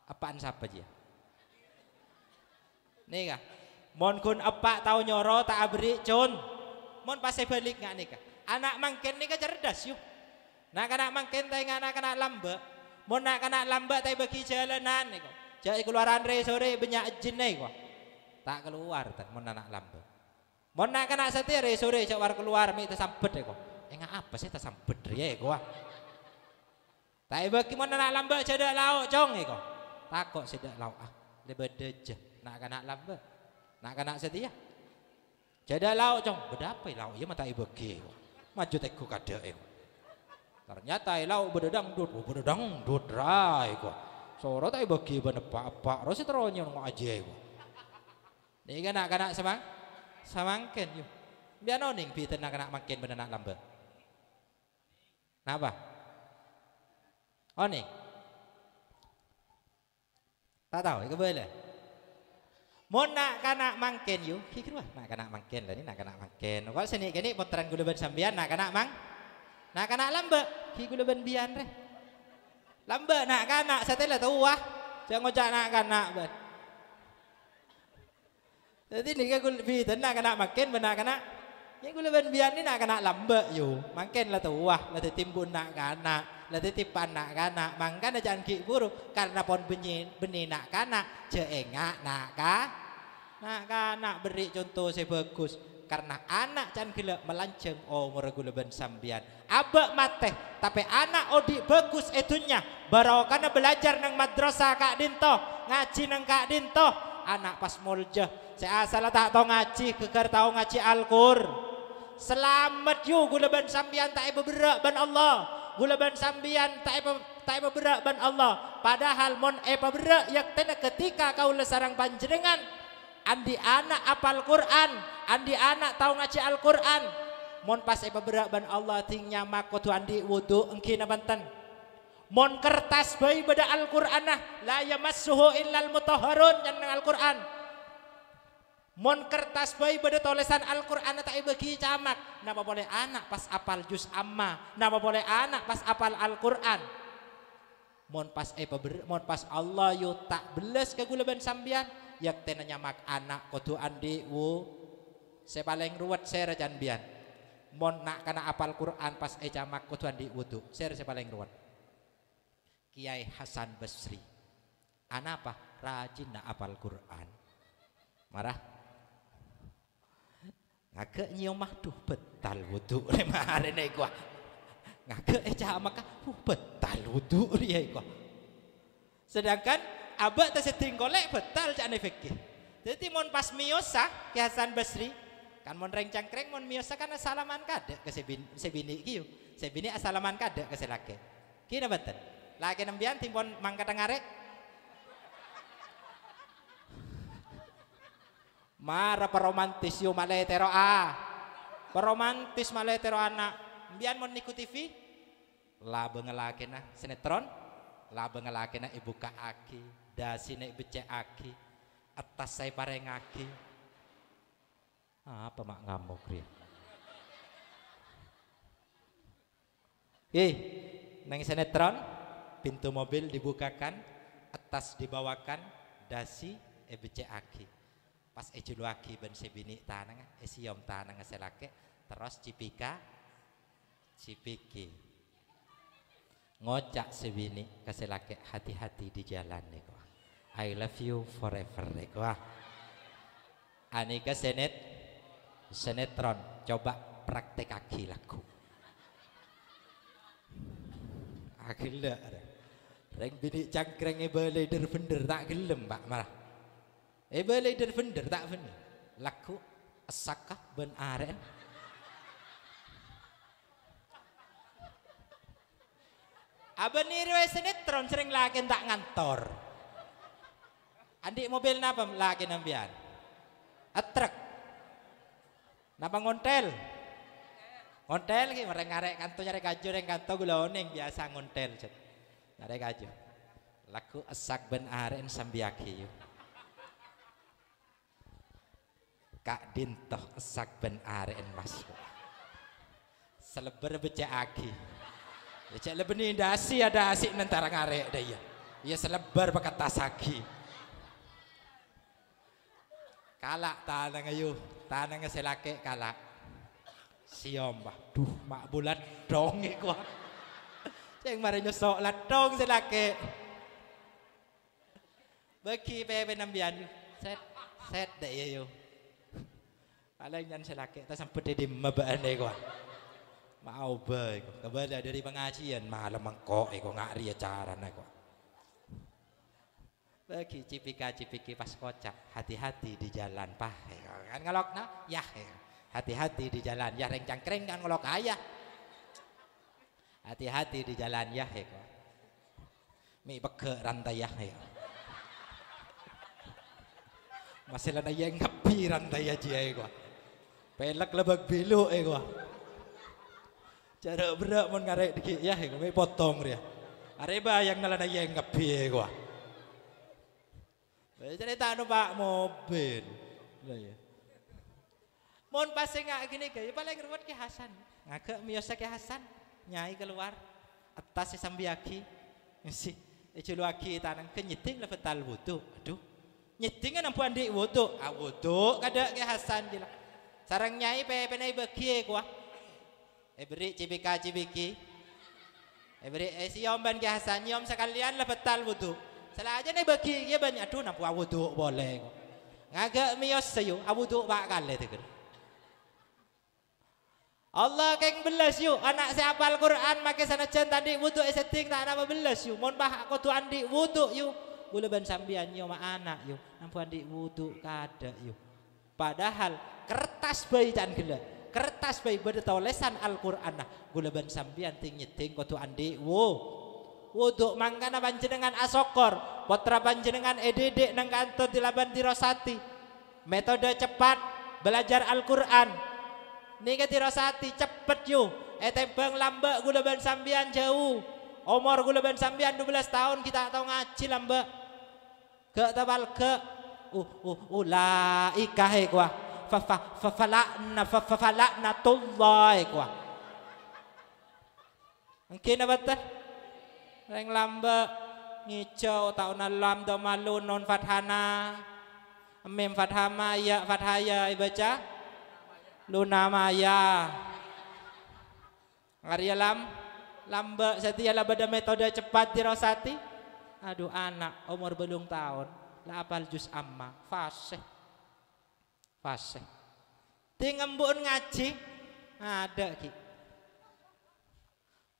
apaan sapa aja nih kah mon kun apa tau nyoro tak abri con mon pas balik nggak nih kah anak mangken nih kah cerdas yuk nak anak mangken tay anak lamba mon nak anak lamba tay bagi jalanan nih kok jadi keluaran re sore banyak jin nih kok tak keluar tak mon anak lamba mon nak kena setir sore cak war keluar mi tersambet ya kok enggak apa sih tersambet ya kok tak bagi mon anak lamba jadi lauk cong ya kok takut sedak lauk lebih deja nak kena lamba nak kena setia jadi lauk cong berapa lauk ya mata ibu ke maju teku kada ternyata lauk berdang dut rai kok soro tak bagi benepak rosi teronyo ngok aja kok ini kan nak kena samangken yuk biar noning bi nak kena makin bener nak lamba napa oning tak tahu itu boleh mau nak kena makin yuk kikir wah nak kena makin lah ini nak kena makin kalau seni kini potran gula ben sambian nak kena nak kena lamba ki gula ben bian re lamba nak kena setelah tahu wah jangan ngocak nak kena ben jadi ni kan gula bi nak kena makin benar kena yang gula ben bian ni nak kena lamba yuk makin lah tahu wah lah timbun nak kena lah titipan nak kana mangkana jangan ki buruk karena pon benih nak kana jeenga nak kana beri contoh saya bagus karena anak jangan gila melanceng umur gula ben sambian abak mate tapi anak odi bagus itunya baru karena belajar nang madrasah Kak Dinto ngaji nang Kak Dinto anak pas mulja saya asal tak tahu ngaji keker tahu ngaji Al-Qur selamat yuk gula ben sambian tak beberak ban Allah gula ban sambian tak beberak ban Allah padahal mon beberak yak tena ketika kau lesarang panjenengan andi anak apal Quran andi anak tahu ngaji Al-Quran mon pas beberak ban Allah ting nyamak kudu andi wudu engki na banten mon kertas bayi beda Al-Quran la yamassuhu illal mutahharun jangan Al-Quran mon kertas bayi beda tulisan Al-Quran tak bagi camak napa boleh anak pas apal juz amma napa boleh anak pas apal Al-Quran mon pas Allah yo tak beles ke gula ben sambian yak tena nyamak anak kudu andi wu saya paling ruwet saya rajan bian mon nak kana apal Quran pas camak kudu andi wudu saya paling ruwet Kiai Hasan Basri anak apa rajin nak apal Quran marah ngake nyiomah tuh betal wudu hari ini gua ngake camak betal wudu dia gua sedangkan abak terseting golek betal cak fikih jadi mon pas miosa Ki Hasan Basri kan mon reng cangkreng mon miosa kan asalaman kada ke sebini kieu sebini asalaman kada ke selake kira betul laki nembian timpon mangkata ngarek mara peromantis yo maletero peromantis maletero anak mbian mon niku TV lah bengelake nah sinetron lah bengelake nah ibu ka aki dasi nek becek aki atas saya parengaki apa mak ngamuk ria nang sinetron pintu mobil dibukakan atas dibawakan dasi becek aki pas ejuluaki ben sebini tanang siom tanang selake terus cipika cipiki ngocak sebini keselake hati-hati di jalan nih kok I love you forever nih kok anika sinetron coba praktek aki laku akil reng bini cangkrenge balai bener tak gelem pak malah balai bener tak bener laku asakah ben aren abang niru sinetron sering lagi tak ngantor adik mobil napa lagi nambian truk napa ngontel ki mereng arek kanto nyari kaju reng kanto gula oning biasa ngontel nyari kaju laku asak ben aren sambiaki yuk Kak Dintoh sak ben areen mas selebar becek aki becek lebih dasi ada asik nentara ngarek dah ya selebar pakai tas aki kalak tanang ayu tanang selake kalak siom bah duh mak bulat dong iku ceng mari nyosok lah dong selake bagi pepe nambian set deh ya yo paling nyan selake tak sampai di mabaan deh gua mau baik kembali dari pengajian malam mengkok eko ngari acara nego bagi cipika pas kocak hati-hati di jalan pah kan ngelok nah ya hati-hati di jalan ya reng cangkreng kan ngelok ayah hati-hati di jalan ya eko mi beke rantai ya masih lana yang ngapi rantai aja eko pelek lebak bilu eko cara berak mon ngarek dikit ya kami potong dia areba yang nalana yang ngapi gua cerita anu pak mobil mon pasti nggak gini kayak paling ruwet ke Hasan ngagak miosa ke Hasan nyai keluar atas sambiaki si eciluaki tanang kenyiting lah betal wudu aduh nyitingnya nampu andi wudu wudu kada ke Hasan jelas sarang nyai penai bagi gua beri cibiki beri siom ban ke Hasan nyom sekalian lah betal wudu salah aja nih bagi dia banyak aduh nampu wudu boleh ngagak mios sayu wudu bak kali tu Allah keng belas yuk anak saya hafal Quran make sanajan tadi wudu setting tak apa belas yuk mon bah aku tu andi wudu yuk gula ban sambian yo mak anak yuk nampu andi wudu kada yuk padahal kertas bayi dan gila kertas bayi bertulisan Al-Quran nah gula ban sambian ting nyeting kau tu andi wudu mangkana panjenengan asokor putra panjenengan EDD nang kantor di Laban Tirosati metode cepat belajar Al-Quran nika Tirosati cepet yuk tembang lambak gula ban sambian jauh umur gula ban sambian 12 tahun kita tahu ngaji lambak ke tabal ke ulaika gua falakna tullahi gua mungkin apa tuh reng lambak ngicau tahun lam do malu non fathana mem fathama ya fathaya baca luna maya Arya lambak setia lah pada metode cepat dirosati aduh anak umur belum tahun lah apal juz amma fasih tingembun ngaji ada ki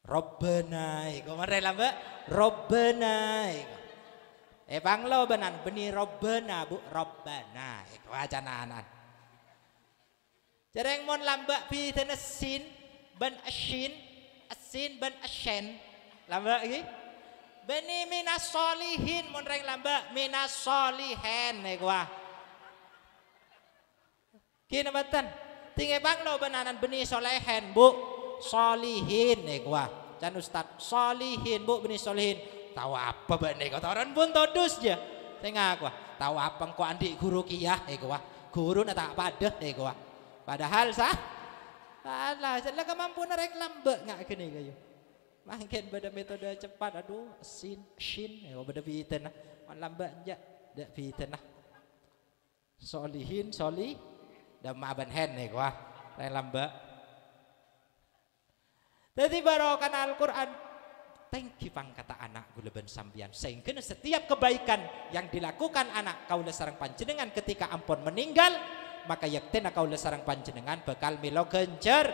Robbana iku mare lambak Robbana banglo benan beni Robbana bu Robbana iku acanan jareng mon lambak pi tenesin ban asin ban asyen lambak iki beni minas solihin mon reng lambak minas solihen iku kini batan tinggi banglo benanan beni solehen bu solihin iku can ustad solihin bu beni solihin tahu apa bani kau tahu pun todus ya tengah aku tahu apa kau andi guru kiyah iku guru na tak padah iku padahal sah alah jelas kemampuan rek lambek ngak gini kayu mungkin pada metode cepat aduh shin pada biten nah lambek aja dak biten nah solihin dan maaban hen nih wah rek lambek jadi barokan Al-Quran tengki pangkata anak gulaban sambian sehingga setiap kebaikan yang dilakukan anak kaula sareng panjenengan ketika ampun meninggal maka yaktena kaula sareng panjenengan bakal milo genjer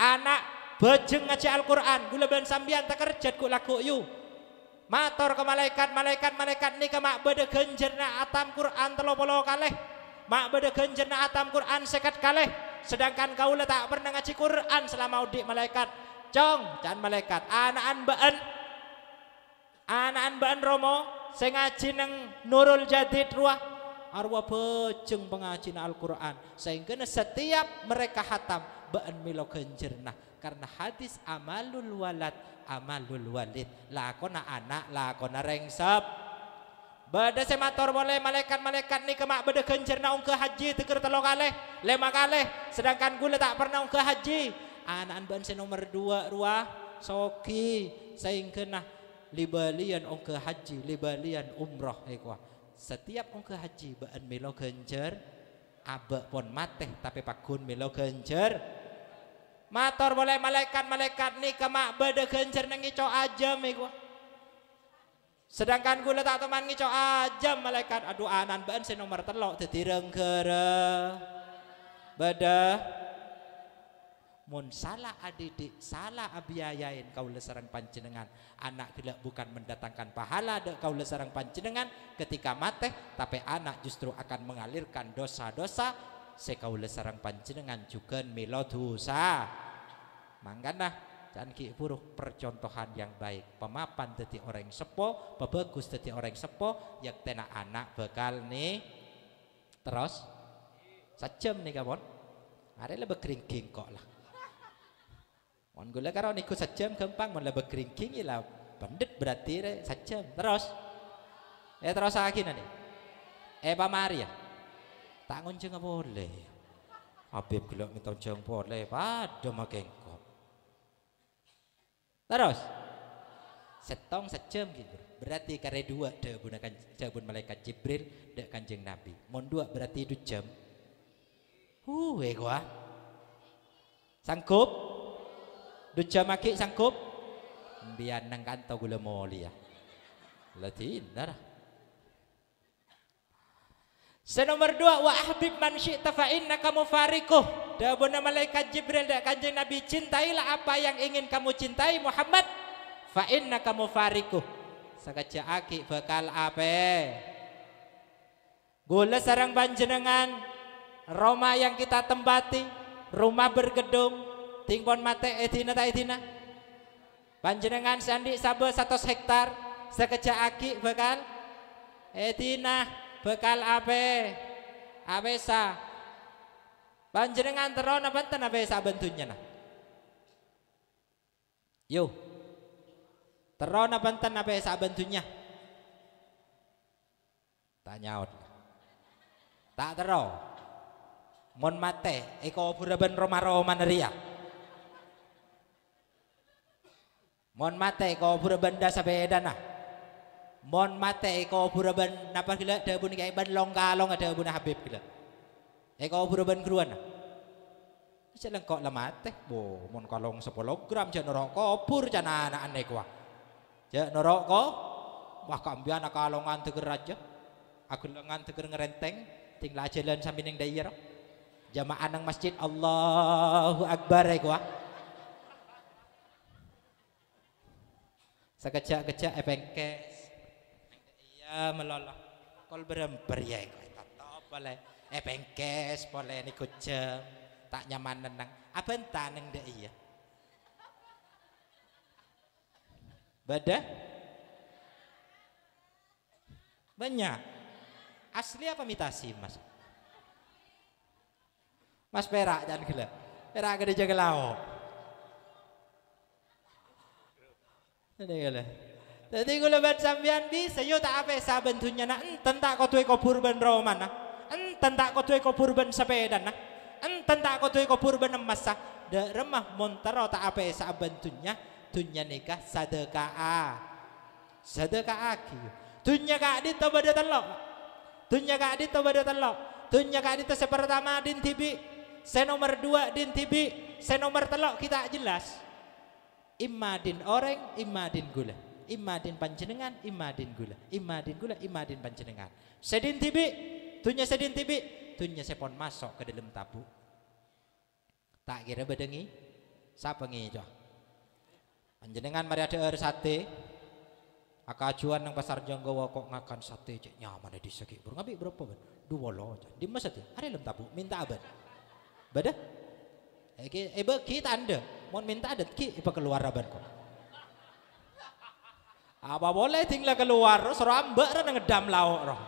anak bejeng ngaji Al-Quran gulaban sambian tak kerjat ku laku yu mator ke malaikat nika mak bade genjerna atam Quran 30 kalih mak bade genjerna atam Quran 50 kalih sedangkan kaula tak pernah ngaji Quran selama udik malaikat cong can malaikat anaan baan romo sing ngaji nang Nurul Jadid ruah arwah bejeng pengajina Al-Quran sehingga setiap mereka hatam baan milo genjerna karena hadis amalul walid lakona anak lakona rengsep Bada semator boleh malaikat-malaikat ni kemak beda kencer na ke haji teker telo kaleh, 5 kaleh. Sedangkan gula tak pernah ke haji. Anak ban nomor 2 ruah soki saingkeunah libalian ke haji, libalian umrah ekwa. Setiap ke haji baan melo kencer abe pon mateh tapi pakun melo kencer. Mator boleh malaikat-malaikat ni kemak beda kencer nang ico ajam ekwa. Sedangkan gula tak teman ngico ajam malaikat aduh anan baan nomor telok dadi rengkere. Beda mun salah adidik, salah abiayain kaula sareng panjenengan. Anak gila bukan mendatangkan pahala dek kaula sareng panjenengan ketika mati, tapi anak justru akan mengalirkan dosa-dosa sekaula sareng panjenengan juga milo dosa. Mangkana dan ki buruh percontohan yang baik, pemapan dadi orang sepo, pebagus dadi orang sepo, yak tena anak bekal nih terus sajam nih kabon, ada lebih keringking kok lah. Mon gula karo niku sajam gampang, mon lebih keringking ilah pendek berarti sajam terus, terus lagi nanti, Pak Maria, tak ngonceng boleh, Habib gula minta jeng boleh, pada makengko. Terus setong sejam gitu. Berarti kare 2 de gunakan jabun malaikat Jibril dek Kanjeng Nabi. Mon 2 berarti 2 jam. Gua. Sanggup? 2 jam aki sanggup? Biar nang kanto gula moli ya. Latinar. Senomor 2 wa ahbib man syi'ta fa innaka mufariquh. Dabuna malaikat Jibril dan Kanjeng Nabi, cintailah apa yang ingin kamu cintai Muhammad. Fa innaka mufariquh. Sakaja aki bakal ape. Gula sarang panjenengan Roma yang kita tempati, rumah bergedung, tingpon mate edina ta edina. Panjenengan sandi sabe 100 hektar, sakaja aki bakal edina. Bekal ape sa panjenengan terona benten ape sa bentunya nah yo terona benten ape sa bentunya tak nyaut tak tero mon mate eko buraben Roma neria mon mate eko buraben dasa bedana mon mate eko buraban napa gila da bun kay ban long-kalong ada bun Habib gila eko buraban gruan isa lang kok lamate bo mon kalong 10 gram jan norok kopur jan anak ane kwa ja norok ko wah kambian kalongan teger aja aku lengan teger ngerenteng tinggal jalan sambil ning daerah jamaah nang masjid Allahu Akbar kwa sakejak-kejak epengke meloloh kol beremper ya tetap boleh pengkes boleh niku jam tak nyaman nang abentan nang dek iya beda banyak asli apa imitasi mas perak jangan gila perak gede jaga lauk ini gila. Jadi kalau buat sambian bisa, yo tak apa saben tunya nak, enten tak kau tuai kopur ben Roman nah, enten tak kau tuai kopur ben sepeda nah, enten tak kau tuai kopur ben emas sah, de remah montero tak apa saben tunya nikah sedekah aki, tunya kak di toba de telok, tunya kak di toba de telok, tunya kak di tes pertama din tibi, senomor 2 din tibi, senomor telok kita jelas, imadin oreng, imadin gula. Imadin panjenengan, imadin gula, imadin panjenengan. Sedin tibi, tunya sepon masuk ke dalam tabu. Tak kira bedengi, siapa ngijo? Panjenengan mari ada sate, akajuan nang pasar Jonggowo kok ngakan sate cek nyaman di segi. Burung abi berapa ben? 2 lo, di mas sate. Ada dalam tabu, minta aban. Beda? Kita anda, mau minta adat ki, iba keluar aban kok. Apa boleh tinggal keluar suruh ambak ra ngedam lauk roh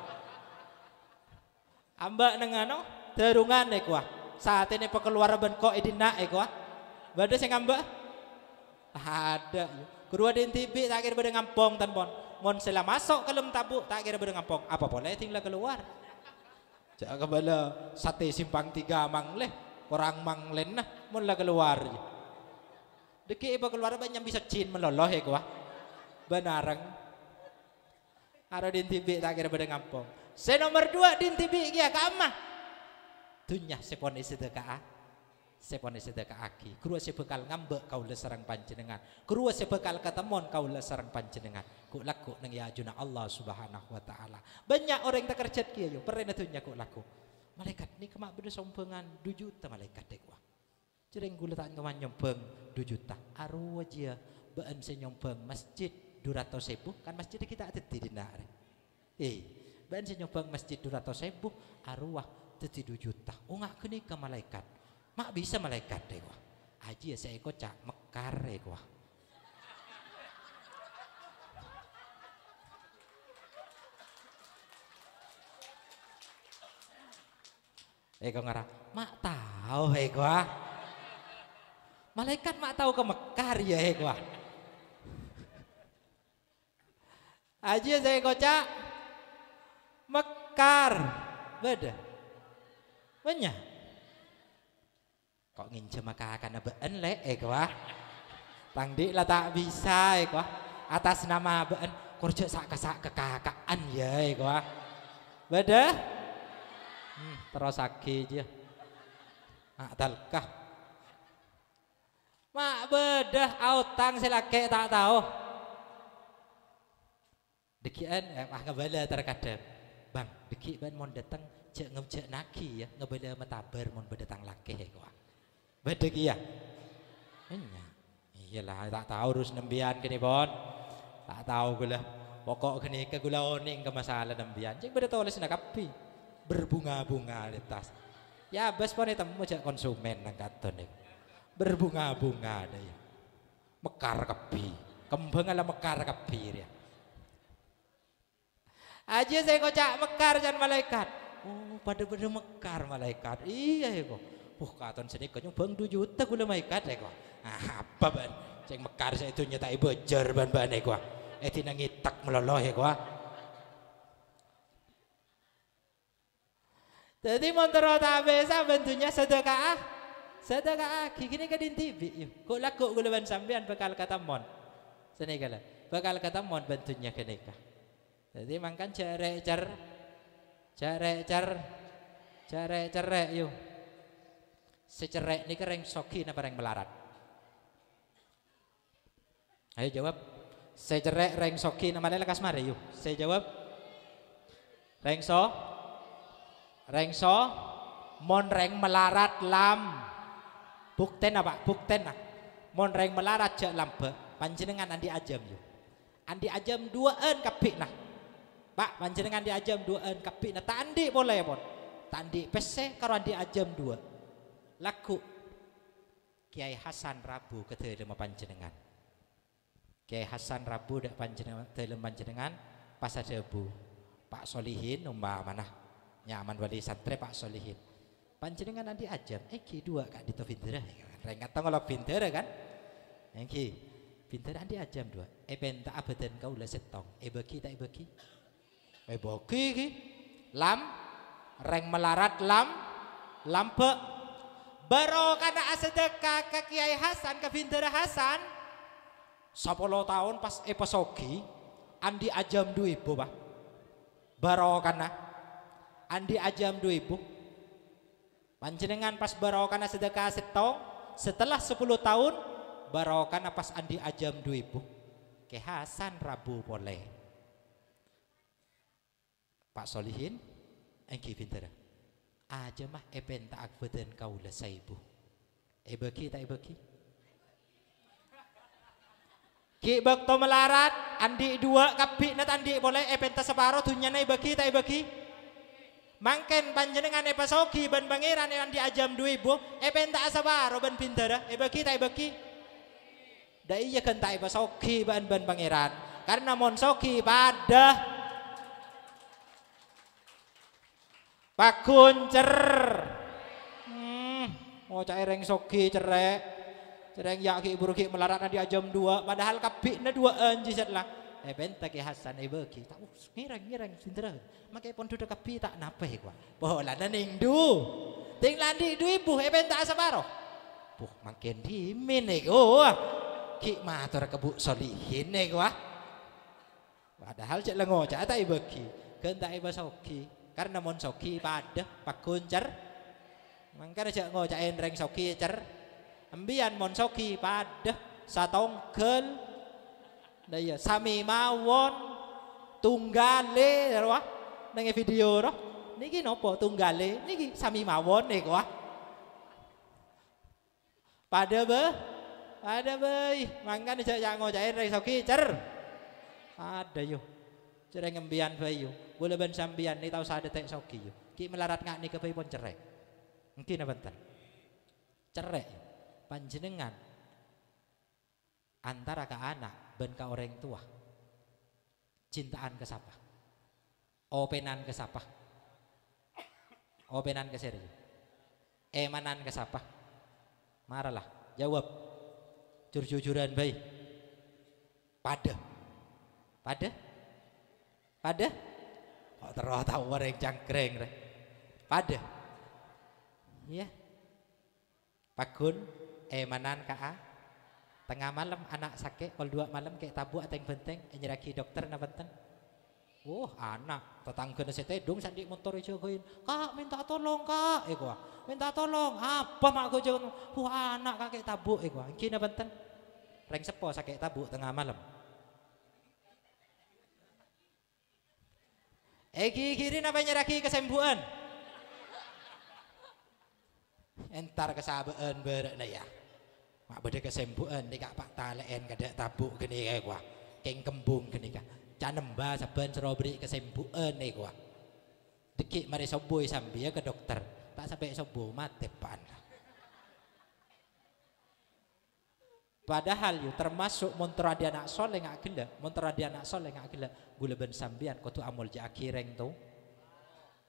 ambak nengano terungan ekwa saat ini pekeluar ben kok edina ekwa bade sing ambak ada kedua din tibi tak kira bade ngampong tanpon mon sela masuk ke dalam tabuk tak kira berdengampong apa boleh tinggal keluar. Jak kebala sate simpang 3 mangleh orang manglen nah mon lah keluar. Deki iba keluar banyak bisa cin meloloh ya kuah. Benarang. Ada din tibi tak kira berdengampong. Nomor 2 din tibi kia ka amah. Dunya sepone sedekah. Sepone sedekah aki. Kurua sebekal ngambek kau le sareng panjenengan. Kurua sebekal ketemon kau le sareng panjenengan. Ku laku nang ya ajuna Allah Subhanahu wa taala. Banyak orang tak kerjat kieu yo pernah dunya ku laku. Malaikat ni kemak beda sompengan 2 juta malaikat dek wah. Cereng gula tak nyoman nyompeng 2 juta. Arwah dia beun se nyompeng masjid 200.000 kan masjid kita ada di dina. Beun se nyompeng masjid 200.000 arwah teti 2 juta. Ungak kene ke malaikat. Mak bisa malaikat deh wah. Aji ya saya kocak mekar deh wah. Kau ngarah, mak tahu wah. Malaikat mak tahu ke mekar ya wah. Aji ya saya kocak mekar. Beda. Banyak. Kok nginjem maka akan beun le wah. Tangdik lah tak bisa wah. Atas nama beun kerja sak kekakaan ya wah. Beda? Terus sakit aja. Talkah. Mak bedah autang selake tak tahu. Dekian ngebala terkadang. Bang, deki ban mon datang cek ngejek naki ya ngebala metabar mon berdatang laki wah. Beda kia. Iyalah tak tahu urus nembian kini bon. Tak tahu gula. Pokok kini ke gula oning ke masalah nembian. Cik beda tulis nakapi. Berbunga-bunga di tas. Ya bes pon itu mujak konsumen nang katon nih. Berbunga-bunga ada ya. Mekar kepi. Kembang ala mekar kepi ya. Aja saya kocak mekar jan malaikat. Oh pada mekar malaikat. Iya ya kok. Katon sini kau nyumbang 2 juta gula malaikat ya kok. Apa ban? Ceng mekar saya itu nyetai bejar ban ya kok. Tina ngitak meloloh ya kok. Jadi montoro tak bisa bentuknya sedekah. Sedekah gini ke dintibi. Kok laku gula ban sampean bakal katamon. Sini kala. Bakal katamon bentuknya kenika. Jadi mangkan cerek yuk. Secerek ni kereng soki na bareng melarat. Ayo jawab. Secerek reng soki na malah lekas mari yuk. Saya jawab. Rengso mon reng melarat lam. Bukten apa? Bukten nah. Mon reng melarat jak lambe. Panjenengan andi ajam yuk. Andi ajam 2 kapik nah. Pak panjenengan andi ajam 2 kapik nah. Tandi boleh pon. Tandi pese karo andi ajam 2. Laku Kiai Hasan Rabu ketelem panjenengan. Kiai Hasan Rabu dak panjenengan telem panjenengan pas adebu. Pak Solihin umpamana nyaman wali santri Pak Solihin. Panjenengan nanti ajam ki 2 kak dito pinter rengat ngolok pinter kan. Ki pinter nanti ajam 2. Benta abadan kaula setong. Bagi tak bagi. Bagi ki. Lam reng melarat lampe baru karena sedekah ke Kiai Hasan ke Bintara Hasan 10 tahun pas eposogi andi ajam 2.000 bah baru karena andi ajam 2.000 panjenengan pas baru karena sedekah setong setelah 10 tahun baru karena pas andi ajam 2.000 ke Hasan Rabu boleh Pak Solihin engki Bintara aja mah tak akbadan kaula saibu. Bagi tak bagi. Ki bakto melarat andi 2 kapik na andi boleh ta separo dunya na bagi tak bagi. Mangken panjenengan pasogi ban pangeran andi ajam 2.000 tak separo ban Bintara bagi tak bagi. Da iya kan tak pasogi ban pangeran karena mon sogi pada Pak Kuncer mau cai reng sogi cereng yaki buruki melarat di ajam 2 padahal kapik na 2 anji setlah benta ke Hasan bagi tak ngirang sindra makai pon duduk kapi tak napa gua bola naning du ting landi du ibu benta asabaro buh makin dimin gua ki matur kebu solihin gua padahal cek lengo cak tak bagi genta soki karena mon soki pada pak kuncer mangkana cak ngo cak enreng soki cer ambian mon soki pada satongkel daya sami mawon tunggale wah nang video roh niki nopo tunggale niki sami mawon nek wah pada be mangkane jak ngojain rek soki cer ada yo cereng ngembian bayu boleh ben sambian ni tau sade tek soki yo ki melarat ngak ni ke bayi pon cerek mungkin bentar cerek panjenengan antara ke anak ben ka orang tua cintaan ke siapa openan ke siapa openan ke siapa emanan ke siapa maralah jawab jujur-jujuran baik pada kok terus tahu orang cangkreng rek pada iya pakun emanan ka a tengah malam anak sakit kalau 2 malam kayak tabu ateng benteng nyeraki dokter na benten anak tetangga nasi tedung sandik motor jogoin kak minta tolong kak gua minta tolong apa mak gua jogoin anak kakek tabu gua kina benten reng sepo sakit tabu tengah malam kiri apa nyeraki kesembuhan entar kesabaan berak na ya mak beda kesembuhan ni kak pak talen kada tabuk gini kayak gua keng kembung gini kak canemba saben serobri kesembuhan nih gua dikit mari soboy sambil ke dokter tak sampai sobo mati pan padahal yo termasuk montor adi anak soleh ngak gila montor adi anak soleh ngak gila gula ben sambian kau tu amul jaki reng tu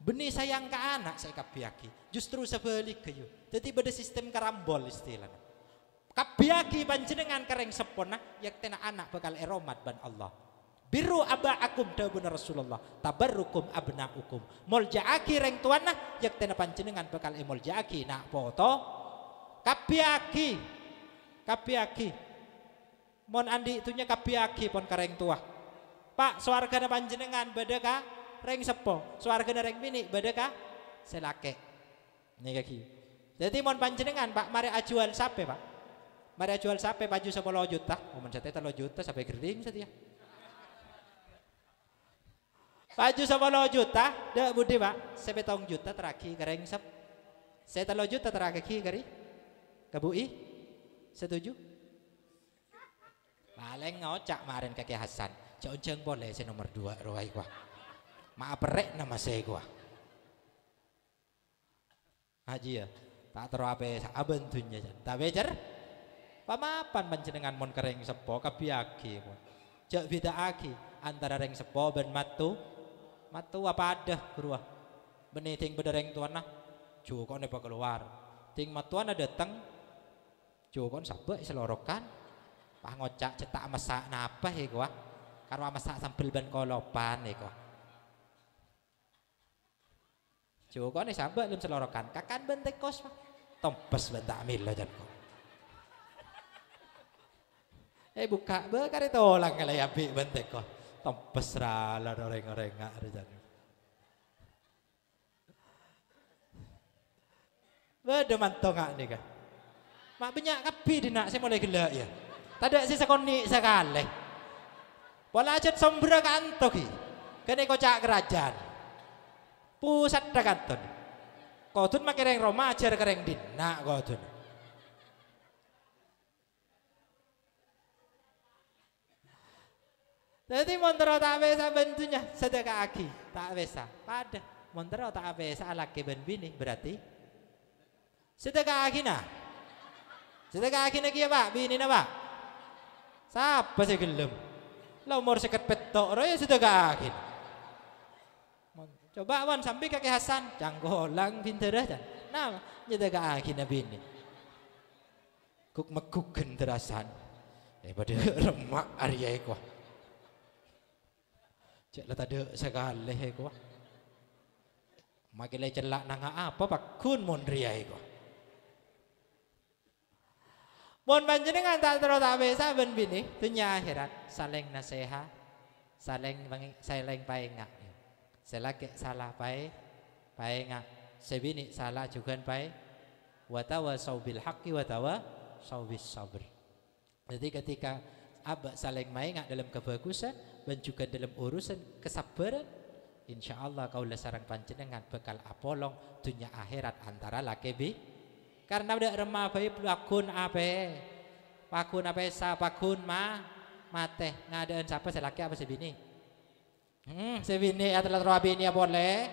benih sayang ke anak saya kapiaki justru sebalik ke yo jadi beda sistem karambol istilahnya kabiaki panjenengan kereng sepona yak tena anak bakal eromat ban Allah biru abaakum dawuh Rasulullah tabarrukum abnaukum muljaaki reng tuana yak tena panjenengan bakal muljaaki nak foto kabiaki mon andi itunya kabiaki pon kereng tua pak swargana panjenengan beda ka reng sepo swargana reng bini beda ka selake nih kaki jadi mon panjenengan pak mari ajual sape pak mari jual sampai baju 10 juta, momen saya 3 juta sampai kering saja. Baju 10 juta, dah budi pak, 7 juta terakhir kering sep, 7 juta terakhir kari, kebui, setuju? Paling ngocak kemarin kakek Hasan, coceng boleh saya nomor 2 roai gua, maaf perek nama saya gua, haji ya, tak terlalu apa, abentunya, tak becer. Pamapan panjenengan mon kereng sepo kabiaki mon. Jak beda aki antara reng sepo ben matu apa ada keruah. Benih ting bedereng tuana cukup ne keluar. Ting matuana datang cukup sabek selorokan. Pah ngocak cetak masak napa he gua. Karo masak sambil ben kolopan he gua. Cukup ne sabek lem selorokan. Kakan ben tekos Pak. Tompes ben tak mil jan kok. Buka bekar itu orang kalau ya bi bentek kok tompes rala orang ngak rejan. Beda mantong ngak nih kan. Mak banyak kapi di nak saya mulai gila ya. Tidak sih sekoni sekali. Pola aja sombra kantoki. Kene kocak kerajaan. Pusat dah kanton. Kau tuh makin reng Roma ajar kereng dina kau tuh. Jadi montero tak bisa bentunya sedekah aki tak bisa pada montero tak bisa laki ben bini berarti sedekah aki nah kia pak bini na pak siapa sih gelem lo umur seket petok roya sedekah aki coba wan sampai kakek Hasan canggolang pinter aja nah sedekah aki na bini kuk mekuken terasan pada remak Arya eko Cek lah tadi sekali ko. Makin celak nanga apa pak kun mondria ko. Mon panjenengan tak terus tak bisa ben bini dunia akhirat saling nasihat saling paengak. Selagi salah paengak. Sebini salah juga pae. Watawasau bil haqqi watawasau bis sabr. Jadi ketika abah saling paengak dalam kebagusan dan juga dalam urusan kesabaran, insya Allah kaulah sarang panjenengan bekal apolong dunia akhirat antara laki bi. Karena udah remah bayi pakun apa sa pakun mate ngadaan siapa selaki apa sebini sebini adalah roh abini ya boleh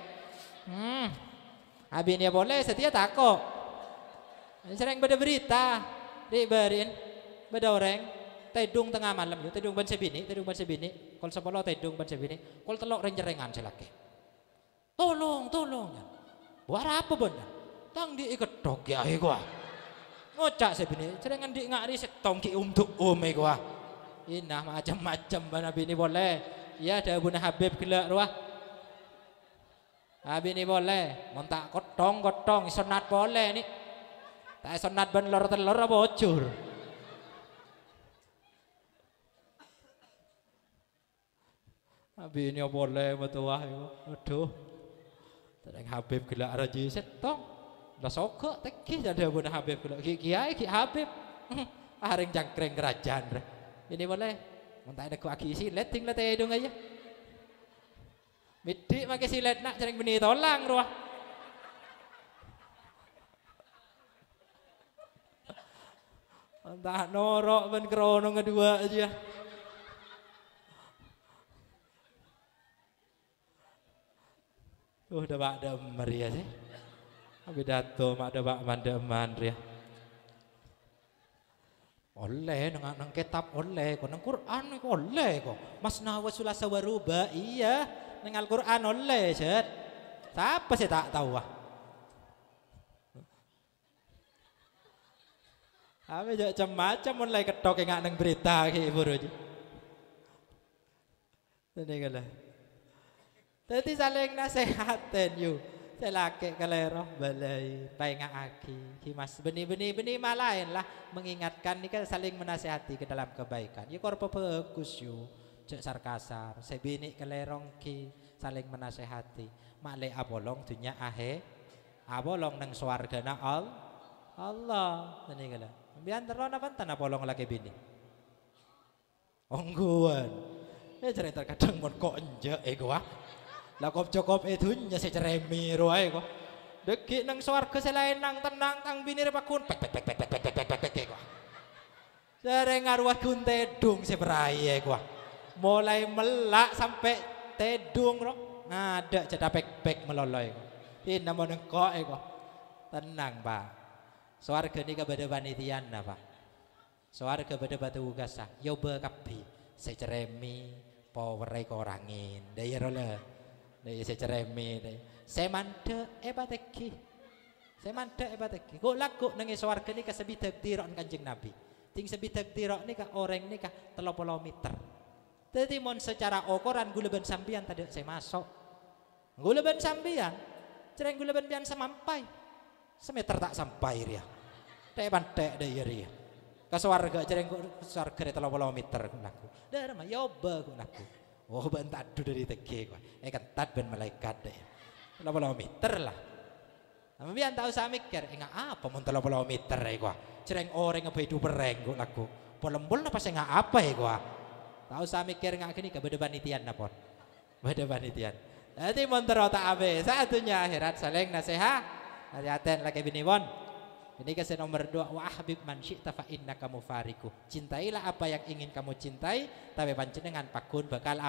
abini ya boleh setia tako sering beda berita diberin beda orang tedung tengah malam yo tedung ban sebini kol sepuluh tedung ban sebini kol telok renjerengan selaki tolong buat apa benda tang di ikat dok ya gua ngocak sebini cerengan di ngari setong ki untuk gua inah macam-macam bana bini boleh ya ada Buna Habib gila ruah bini boleh montak kotong sonat boleh nih tak sonat ban telur apa bocor bini boleh betul wah aduh tereng Habib gila raji setong lah sokok teki ada Buna Habib kalau kiai ki Habib aring jangkring kerajaan ini boleh mentah ada ku aki silet tinggal tedung aja midik pakai silet nak sering beni tolang ruah entah norok ben krono ngedua aja udah bak demer ya sih pidato mak ada bak mandeman ya oleh nang kitab oleh kok nang Quran kok oleh kok masna wa sulasa waruba iya nang Al-Quran oleh set siapa sih tak tahu apa macam-macam mulai ketok enggak nang berita ki ibu aja ini kalah tadi saling nasehatin yuk selaki kalero balai paingak aki himas benih malain lah mengingatkan ini kan saling menasehati ke dalam kebaikan ya korpo bagus yuk cek sarkasar sebini kalerong ki saling menasehati makle abolong dunia abolong nang swarga na Allah ini kala bian teron apa tanah abolong lagi bini ongguan cerita kadang mon kok enje gua lah kop itunya saya ceremi roai kok deki nang swarga selain nang tenang kang bini repakun pek kok sering arwah kun tedung seberai kok mulai melak sampai tedung roh ngada cedak pek meloloy kok ini mau nengkok kok tenang pak swarga ini kepada panitian pak swarga kepada batu ugasa yoba kapi saya ceremi powerai korangin daya rola deh saya ceremi deh saya mande ebateki kok laku nang swarga ni ka sebitek tirok Kanjeng Nabi ting sebitek tirok ni ka orang ni ka 30 meter jadi mon secara ukuran gulaban sambian tadi saya masuk gulaban sambian cereng gulaban pian sampai semeter tak sampai dia teh pantek deh ya ka swarga cereng swarga 30 meter laku dah mah yoba laku oh bentar dulu dari teki kok kentat ben malaikat deh 30 meter lah tapi biar tahu saya mikir enggak apa mau 30 meter kok cereng orang ngebedu bereng kok laku polembol apa saya enggak apa kok tahu saya mikir enggak gini ke beda panitian napon beda panitian jadi mau terota abe satunya akhirat saling nasihat hati-hati lagi bini won ini kasih nomor 2 wa habib man syi'ta fa innaka mufariku cintailah apa yang ingin kamu cintai tapi panjenengan pakun bakal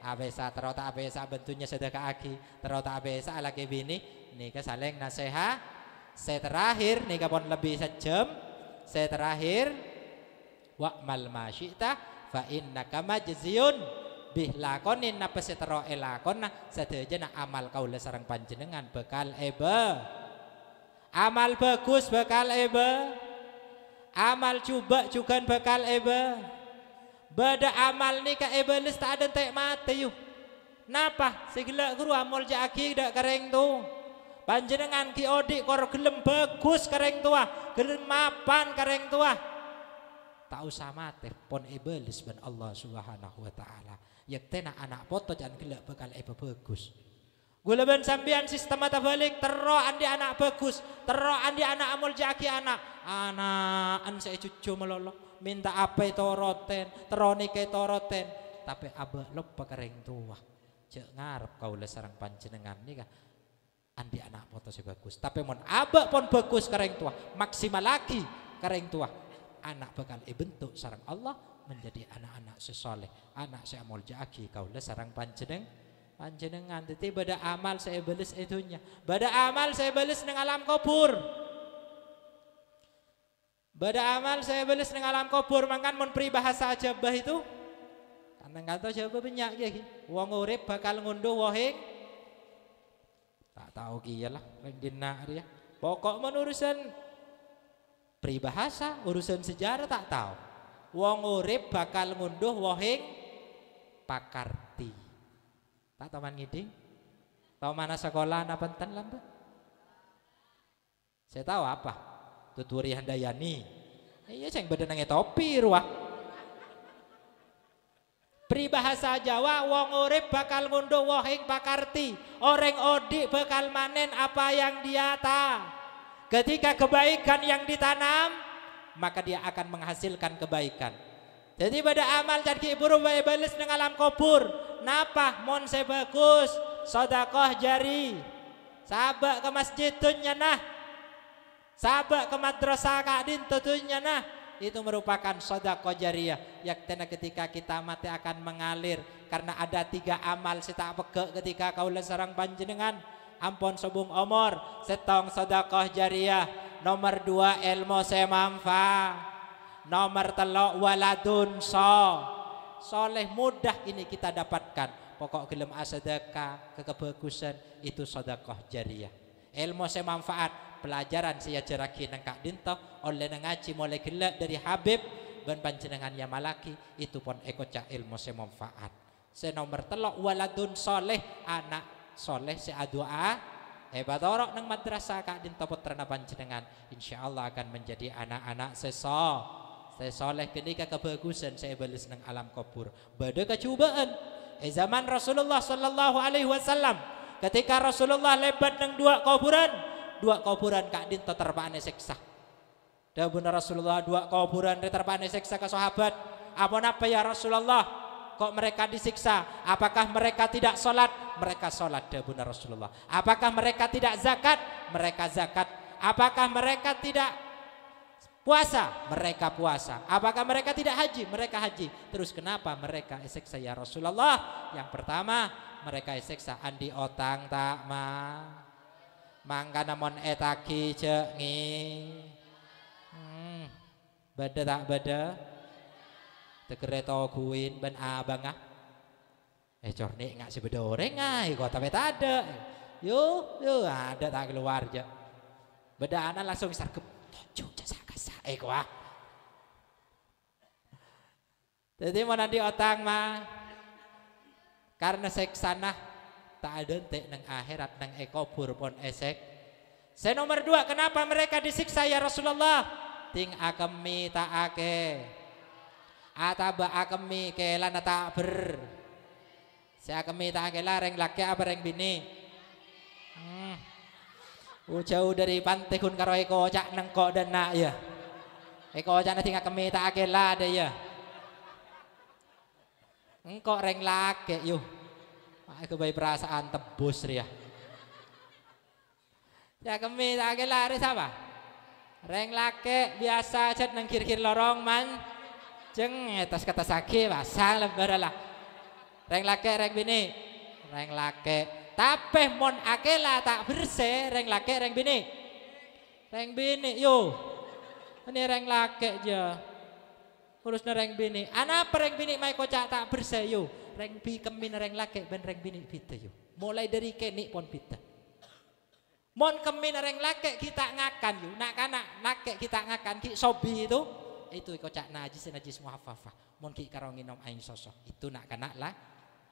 abesa terota abesa bentuknya sedekah aki terota abesa lagi bini nika saling nasihat saya terakhir nika pun lebih sejam saya terakhir wa mal ma syi'ta fa innaka majziyun bih lakonin napa setero elakon sedaya amal kaula sareng panjenengan bekal amal bagus bakal amal coba juga bakal bada amal nih ka ebelis tak ada tek mati yuk Napa segala guru amol jaki dak kareng tu. Panjenengan ki odik kor gelem bagus kareng tua, gelem mapan kareng tua. Tak usah mati pon iblis ben Allah Subhanahu wa taala. Yak tena anak foto jangan gelak bakal bagus. Gula ben sambian sistem mata balik tero andi anak bagus, tero andi anak amol jaki anak saya cucu melolo minta apa itu roten, tero nike itu roten, tapi abah lupa kareng tua. Cek ngarep kau le sarang panjenengan nika andi anak foto si bagus, tapi mon abah pon bagus kareng tua, maksimal lagi kareng tua. Anak bakal bentuk sarang Allah menjadi anak-anak sesoleh, anak saya amol jaki kau le sarang panjenengan tetapi bada amal saya balas itunya, bada amal saya balas nang alam kubur, bada amal saya balas nang alam kubur. Mangkan mun peribahasa jabah itu karena kata jabah banyak ya wong urip bakal ngunduh wohing tak tahu kiyalah ning dina ya pokok mun urusan peribahasa urusan sejarah tak tahu. Wong urip bakal ngunduh wohing pakarti. Tak taman ngiding? Tahu mana sekolah na pentan lamba? Saya tahu apa? Tuturi Handayani. Iya ceng badan nangis topi ruah. Peribahasa Jawa wong urip bakal ngunduh wohing pakarti. Orang odik bakal manen apa yang dia ta. Ketika kebaikan yang ditanam, maka dia akan menghasilkan kebaikan. Jadi pada amal jadi buru balas dengan alam kubur. Napa mon saya bagus sedekah jari. Sabak ke masjid tunya nah. Sabak ke madrasah kadin tunya nah. Itu merupakan sedekah jariyah yang ketika kita mati akan mengalir karena ada 3 amal sita peke ketika kaula sarang panjenengan. Ampun sobung omor setong sedekah jariyah. Nomor 2 ilmu semanfa. Nomor 3 waladun soleh mudah ini kita dapatkan. Pokok gelem asedekah kebagusan itu sedekah jariyah. Ilmu semanfaat pelajaran saya jaraki nang Kak Dinto oleh ngaji mulai gelak dari Habib ben panjenengan ya malaki itu pun ekocak ilmu semanfaat. Nomor 3 waladun soleh anak soleh seadua hebatorok nang madrasah Kak Dinto putrana panjenengan insyaallah akan menjadi anak-anak soleh ketika kebagusan saya balas nang alam kubur. Bada kecubaan zaman Rasulullah sallallahu alaihi wasallam ketika Rasulullah lebat nang 2 kuburan Kak Dinto terpane siksa. Dah benar Rasulullah 2 kuburan terpane siksa ke sahabat. Apa ya Rasulullah? Kok mereka disiksa? Apakah mereka tidak sholat? Mereka sholat. Dah benar Rasulullah. Apakah mereka tidak zakat? Mereka zakat. Apakah mereka tidak puasa? Mereka puasa. Apakah mereka tidak haji? Mereka haji. Terus kenapa mereka siksa ya Rasulullah? Yang pertama mereka siksa andi otang tak mangka namon etaki cengi bada tak bada tegere toguin ben abang cornik nggak si bedoreng kok tapi tak ada yuk ada tak keluar aja beda anak langsung sarkep tojo jasa kasa kuah jadi mau nanti otang karena seksana tak ada entek nang akhirat nang ekobur pon esek. Saya nomor 2 kenapa mereka disiksa ya Rasulullah? Ting akemi tak ake ataba akemi kelan tak ber. Saya akemi tak ake lah reng laki apa reng bini. Jauh dari pantai kun karo eko cak nang kok dan nak ya. Eko cak nanti akemi tak ake lah deh ya. Engkok reng laki yuk. Aku bayi perasaan tebus ria. Ya kami tak lari siapa? Reng lake biasa cet nang kir lorong man. Jeng atas kata sakit basang lebar lah. Reng lake reng bini. Reng lake. Tapi mon akela tak bersih reng lake reng bini. Reng bini yo. Ini reng lake aja. Urus reng bini. Anak reng bini mai kocak tak bersih yo. Reng bi kemin reng laki ben reng bini pita yuk. Mulai dari kenik pon pita. Mon kemin reng laki kita ngakan yuk. Nak kanak laki kita ngakan ki sobi itu kocak najis muhafafah. Mon ki karongin nom aing sosok itu nak kanak lah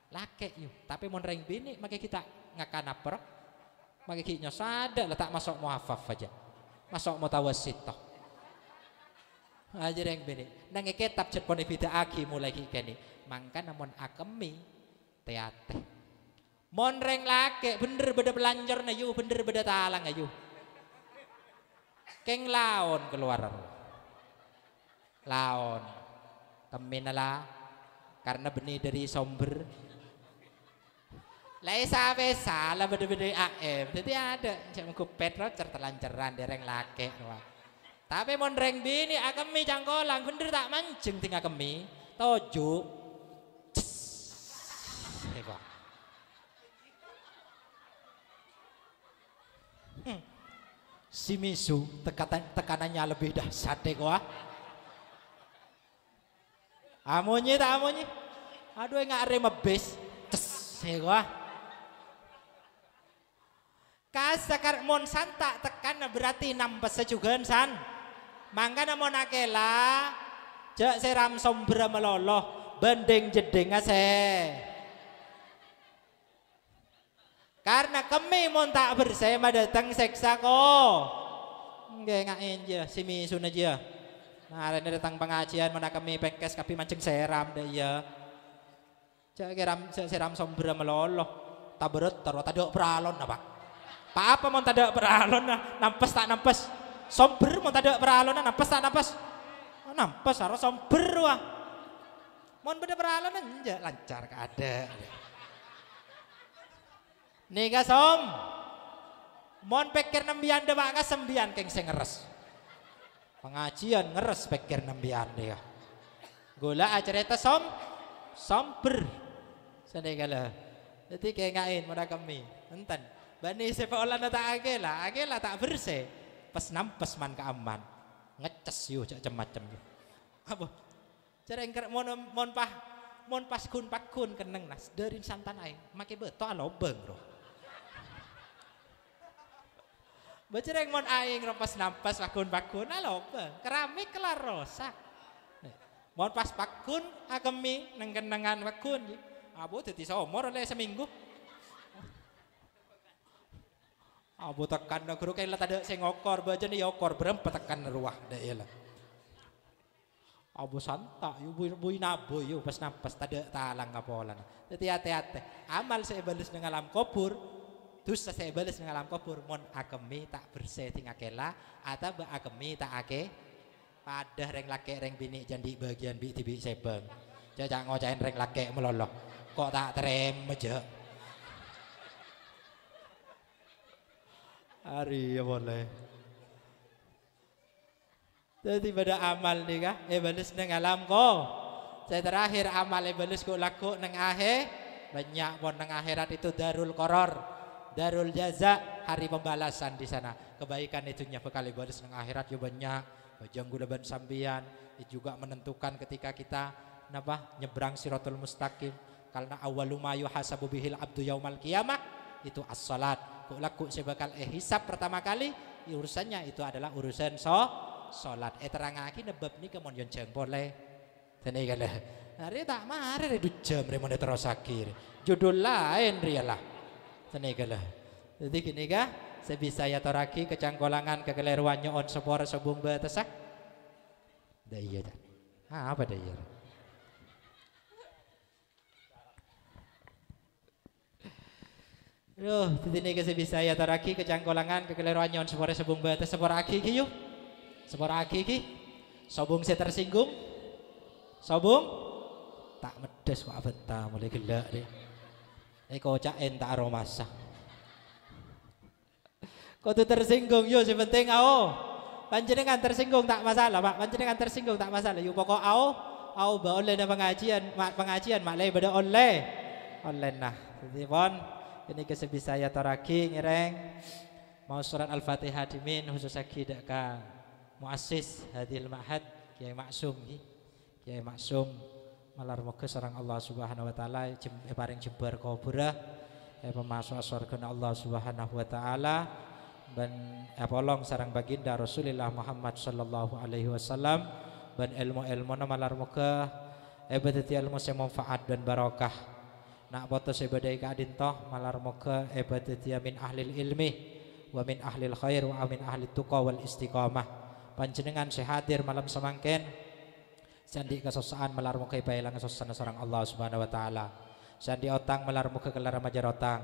laki yuk. Tapi mon reng bini maka kita ngakan apa? Maka kita sadar letak masuk muhafaf aja, masuk mutawassit toh. Aja reng bini. Nang kitab cet pon bida aki mulai kini. Mangka namun akemi teate. Mon reng laki bener beda pelanjor na yuk, bener beda talang ayu. Keng laon keluaran. Laon. Keminala karena benih dari somber. Lai sampai salah beda-beda AM. Jadi ada macam kupet lo tertelanceran dereng laki. Tapi mon reng bini akemi cangkolang bener tak mancing tinggal kemi toju. Si misu tekanannya lebih dahsyat deh gua. Amunyi tak amunyi. Aduh nggak rem bes. Ces gua. Kasakar mon santa tekan berarti nampes sejugan san. Mangka namon akela jak seram sombra meloloh bending jeding ase. Karena kami mon tak bersih datang seksa ko. Nggak ngain aja si misun aja. Nah ini datang pengajian mana kami pengkes tapi mancing seram deh ya. Jak seram sombra meloloh tak beret taruh tadok peralon apa? Apa mon tadak peralon nampes tak nampes. Somber mon tadak peralon nampes tak nampes. Nampes harus somber wah. Mon beda peralon enggak lancar kada. Nika som. Mon pikir nembian de maka sembian keng sing ngeres. Pengajian ngeres pikir nembian dia. Gula acarita som somber. Senegala. Jadi kayak ngain mana kami. Enten. Bani sepak olah tak agela tak bersih. Pas nampes man ke aman. Ngeces yuk macam-macam yuk. Apa? Cara engker mon pas kun pakun keneng nas dari santan aing. Make beto alobeng bro. Bacereng mon aing pas nampas pakun alobeng. Keramik kelar rosak. Mon pas pakun akemi neng kenengan pakun. Abo teti somor oleh seminggu. Abu tekan na guru kayak ada saya ngokor baca nih yokor berempat tekan ruah dah ya lah. Abu santa, bui nabo yuk pas nampas tada talang kapolan. Jadi hati-hati. Amal saya balas dengan alam kubur, dosa saya balas dengan alam kubur. Mon akemi tak bersih tinggal kela, atau akemi tak ake. Pada reng laki reng bini jadi bagian bi tibi sebeng. Jangan ngocain reng laki meloloh. Kok tak terem aja. Hari ya boleh. Jadi pada amal nih kah? Balas neng alam ko. Saya terakhir amal balas ko laku neng akhir. Banyak pun neng akhirat itu darul koror, darul jaza, hari pembalasan di sana. Kebaikan itunya bekali balas neng akhirat yo banyak. Bajang gulaban sambian. Juga menentukan ketika kita nyebrang siratul mustaqim. Karena awwalu ma yuhasabu bihil abdu yaumal qiyamah itu as-salat. Laku sebakal hisab pertama kali urusannya itu adalah urusan solat. Terangaki nebab ni kemon yon jeng boleh. Tene kala. Hari tak mare du jam remon terus akhir. Judul lain rialah. Tene kala. Jadi gini kah? Sebisa ya toraki kecangkolangan kekeliruannya on sepor sebung batesak. Dah iya dah. Apa dah iya? Loh, titini kasi Bisaya taraki kecangkolangan kekeliruannya on sepore sebung batas sepor aki ki yuk. Sepor aki ki. Sobung saya tersinggung. Sobung tak medes kok abenta mulai gelak deh. Kocain tak aromasa. Kau tuh tersinggung yuk sepenting ao. Panjenengan tersinggung tak masalah Pak. Panjenengan tersinggung tak masalah. Yuk pokok ao ba online na pengajian maklay beda online nah. Jadi pon ini kesebisaya toraki ngireng mau surat Al-Fatihah dimin khusus akidah ka muassis hadil ma'had Kiai Maksum Kiai Maksum malar moga sareng Allah Subhanahu wa taala paring jembar kubura pemasuk surga Allah Subhanahu wa taala dan apolong sareng baginda Rasulullah Muhammad sallallahu alaihi wasallam dan ilmu malar moga dadi ilmu sing manfaat dan barokah nak potos ibadai kadin toh malar moga ibadatia min ahlil ilmi wa min ahlil khair wa min ahlit tuqa wal istiqamah. Panjenengan sehadir malam semangken sandi kesosaan malar moga ibaelang kesosaan sareng Allah Subhanahu wa taala. Sandi otang malar moga kelar majar otang.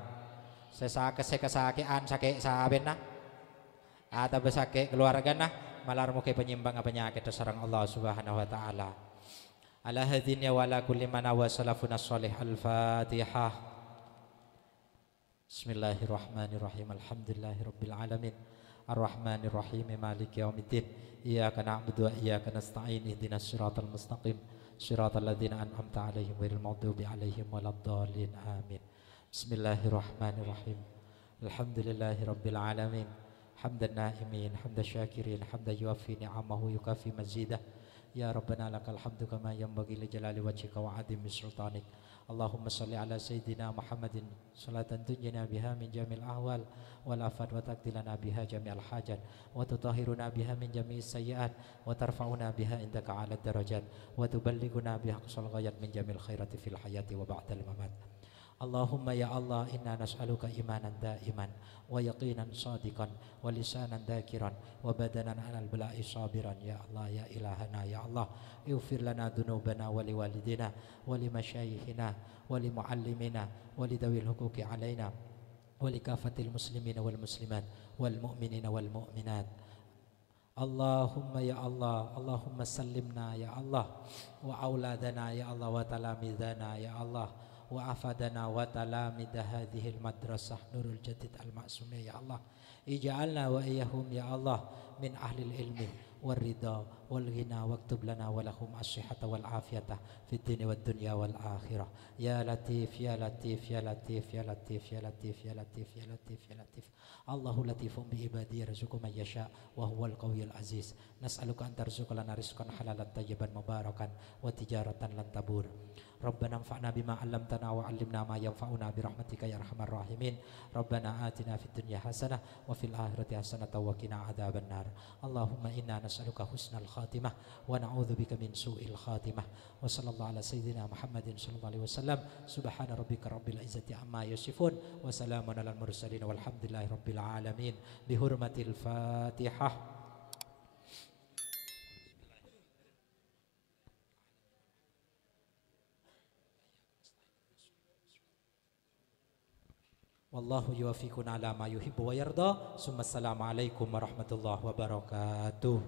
Sesake kesakean sake sabena atau besake keluarga nah malar moga penyimbang penyakit sareng Allah Subhanahu wa taala. Ala hadhihi wa ala kulli man wa salafuna sholih. Al-Fatihah. Bismillahirrahmanirrahim. Alhamdulillahirabbil alamin. Arrahmanir rahim. Maliki yaumiddin. Iyyaka na'budu wa iyyaka nasta'in. Ihdinas siratal mustaqim. Siratal ladzina an'amta 'alaihim ghairil maghdubi 'alaihim waladdallin. Amin. Bismillahirrahmanirrahim. Alhamdulillahirabbil alamin. Hamdan na'imin, hamdan syakirin, hamdan yuaffi ni'amahu yukafi mazidah. Ya Rabbana lakal hamdu kama yanbaghi li jalali wajhika wa 'azimi sultanik. Allahumma salli ala sayyidina Muhammadin salatan tunjina biha min jamil ahwal wal afat wa taqdilana biha jami'al hajat wa tutahhiruna biha min jami'is sayyi'at wa tarfa'una biha indaka 'ala darajat wa tuballighuna biha aqsal ghayat min jamil khairati fil hayati wa ba'dal mamat. Allahumma ya Allah inna nas'aluka imanan da'iman wa yaqinan sadiqan wa lisanan dakiran wa badanan 'alal bala'i sabiran. Ya Allah ya ilahana ya Allah ighfir lana dhunubana wa liwalidina wa limasyayikhina wa limuallimina wa lidawil huquqi 'alaina wa likafatil muslimina wal muslimat wal mu'minina wal mu'minat. Allahumma ya Allah Allahumma sallimna ya Allah wa auladana ya Allah wa talamidana ya Allah wa afadana wa talamida hadhil madrasah Nurul Jadid Al-Ma'sumiyah. Ya Allah ij'alna wa iyyahum ya Allah min ahlil ilmi wal ridha wal ghina waktub lana wa lahum as-sihhata wal afiyata fid dunya wad dunya wal akhirah. Ya Latif ya Latif ya Latif ya Latif ya Latif ya Latif ya Latif ya Latif. Allahu latifun bi ibadihi yarzuqu man yasha wa huwal qawiyyul aziz. Nas'aluka an tarzuqa lana rizqan halalan tayyiban mubarakan wa tijaratan lan tabur. Rabbana anfa'na bima 'allamtana wa 'allimna ma yanfa'una bi rahmatika ya arhamar rahimin. Rabbana atina fid dunya hasanah wa fil akhirati hasanah wa qina adzabannar. Allahumma inna nas'aluka husnal khatimah wa na'udzubika min su'il khatimah. Wa sallallahu ala sayyidina Muhammadin sallallahu alaihi wasallam. Subhana rabbika rabbil izzati amma yasifun wa salamun alal mursalin walhamdulillahi rabbil alamin. Bi hurmatil Fatihah. Wallahu yuwaffiquna ala ma yuhibbu wa yarda. Assalamualaikum warahmatullahi wabarakatuh.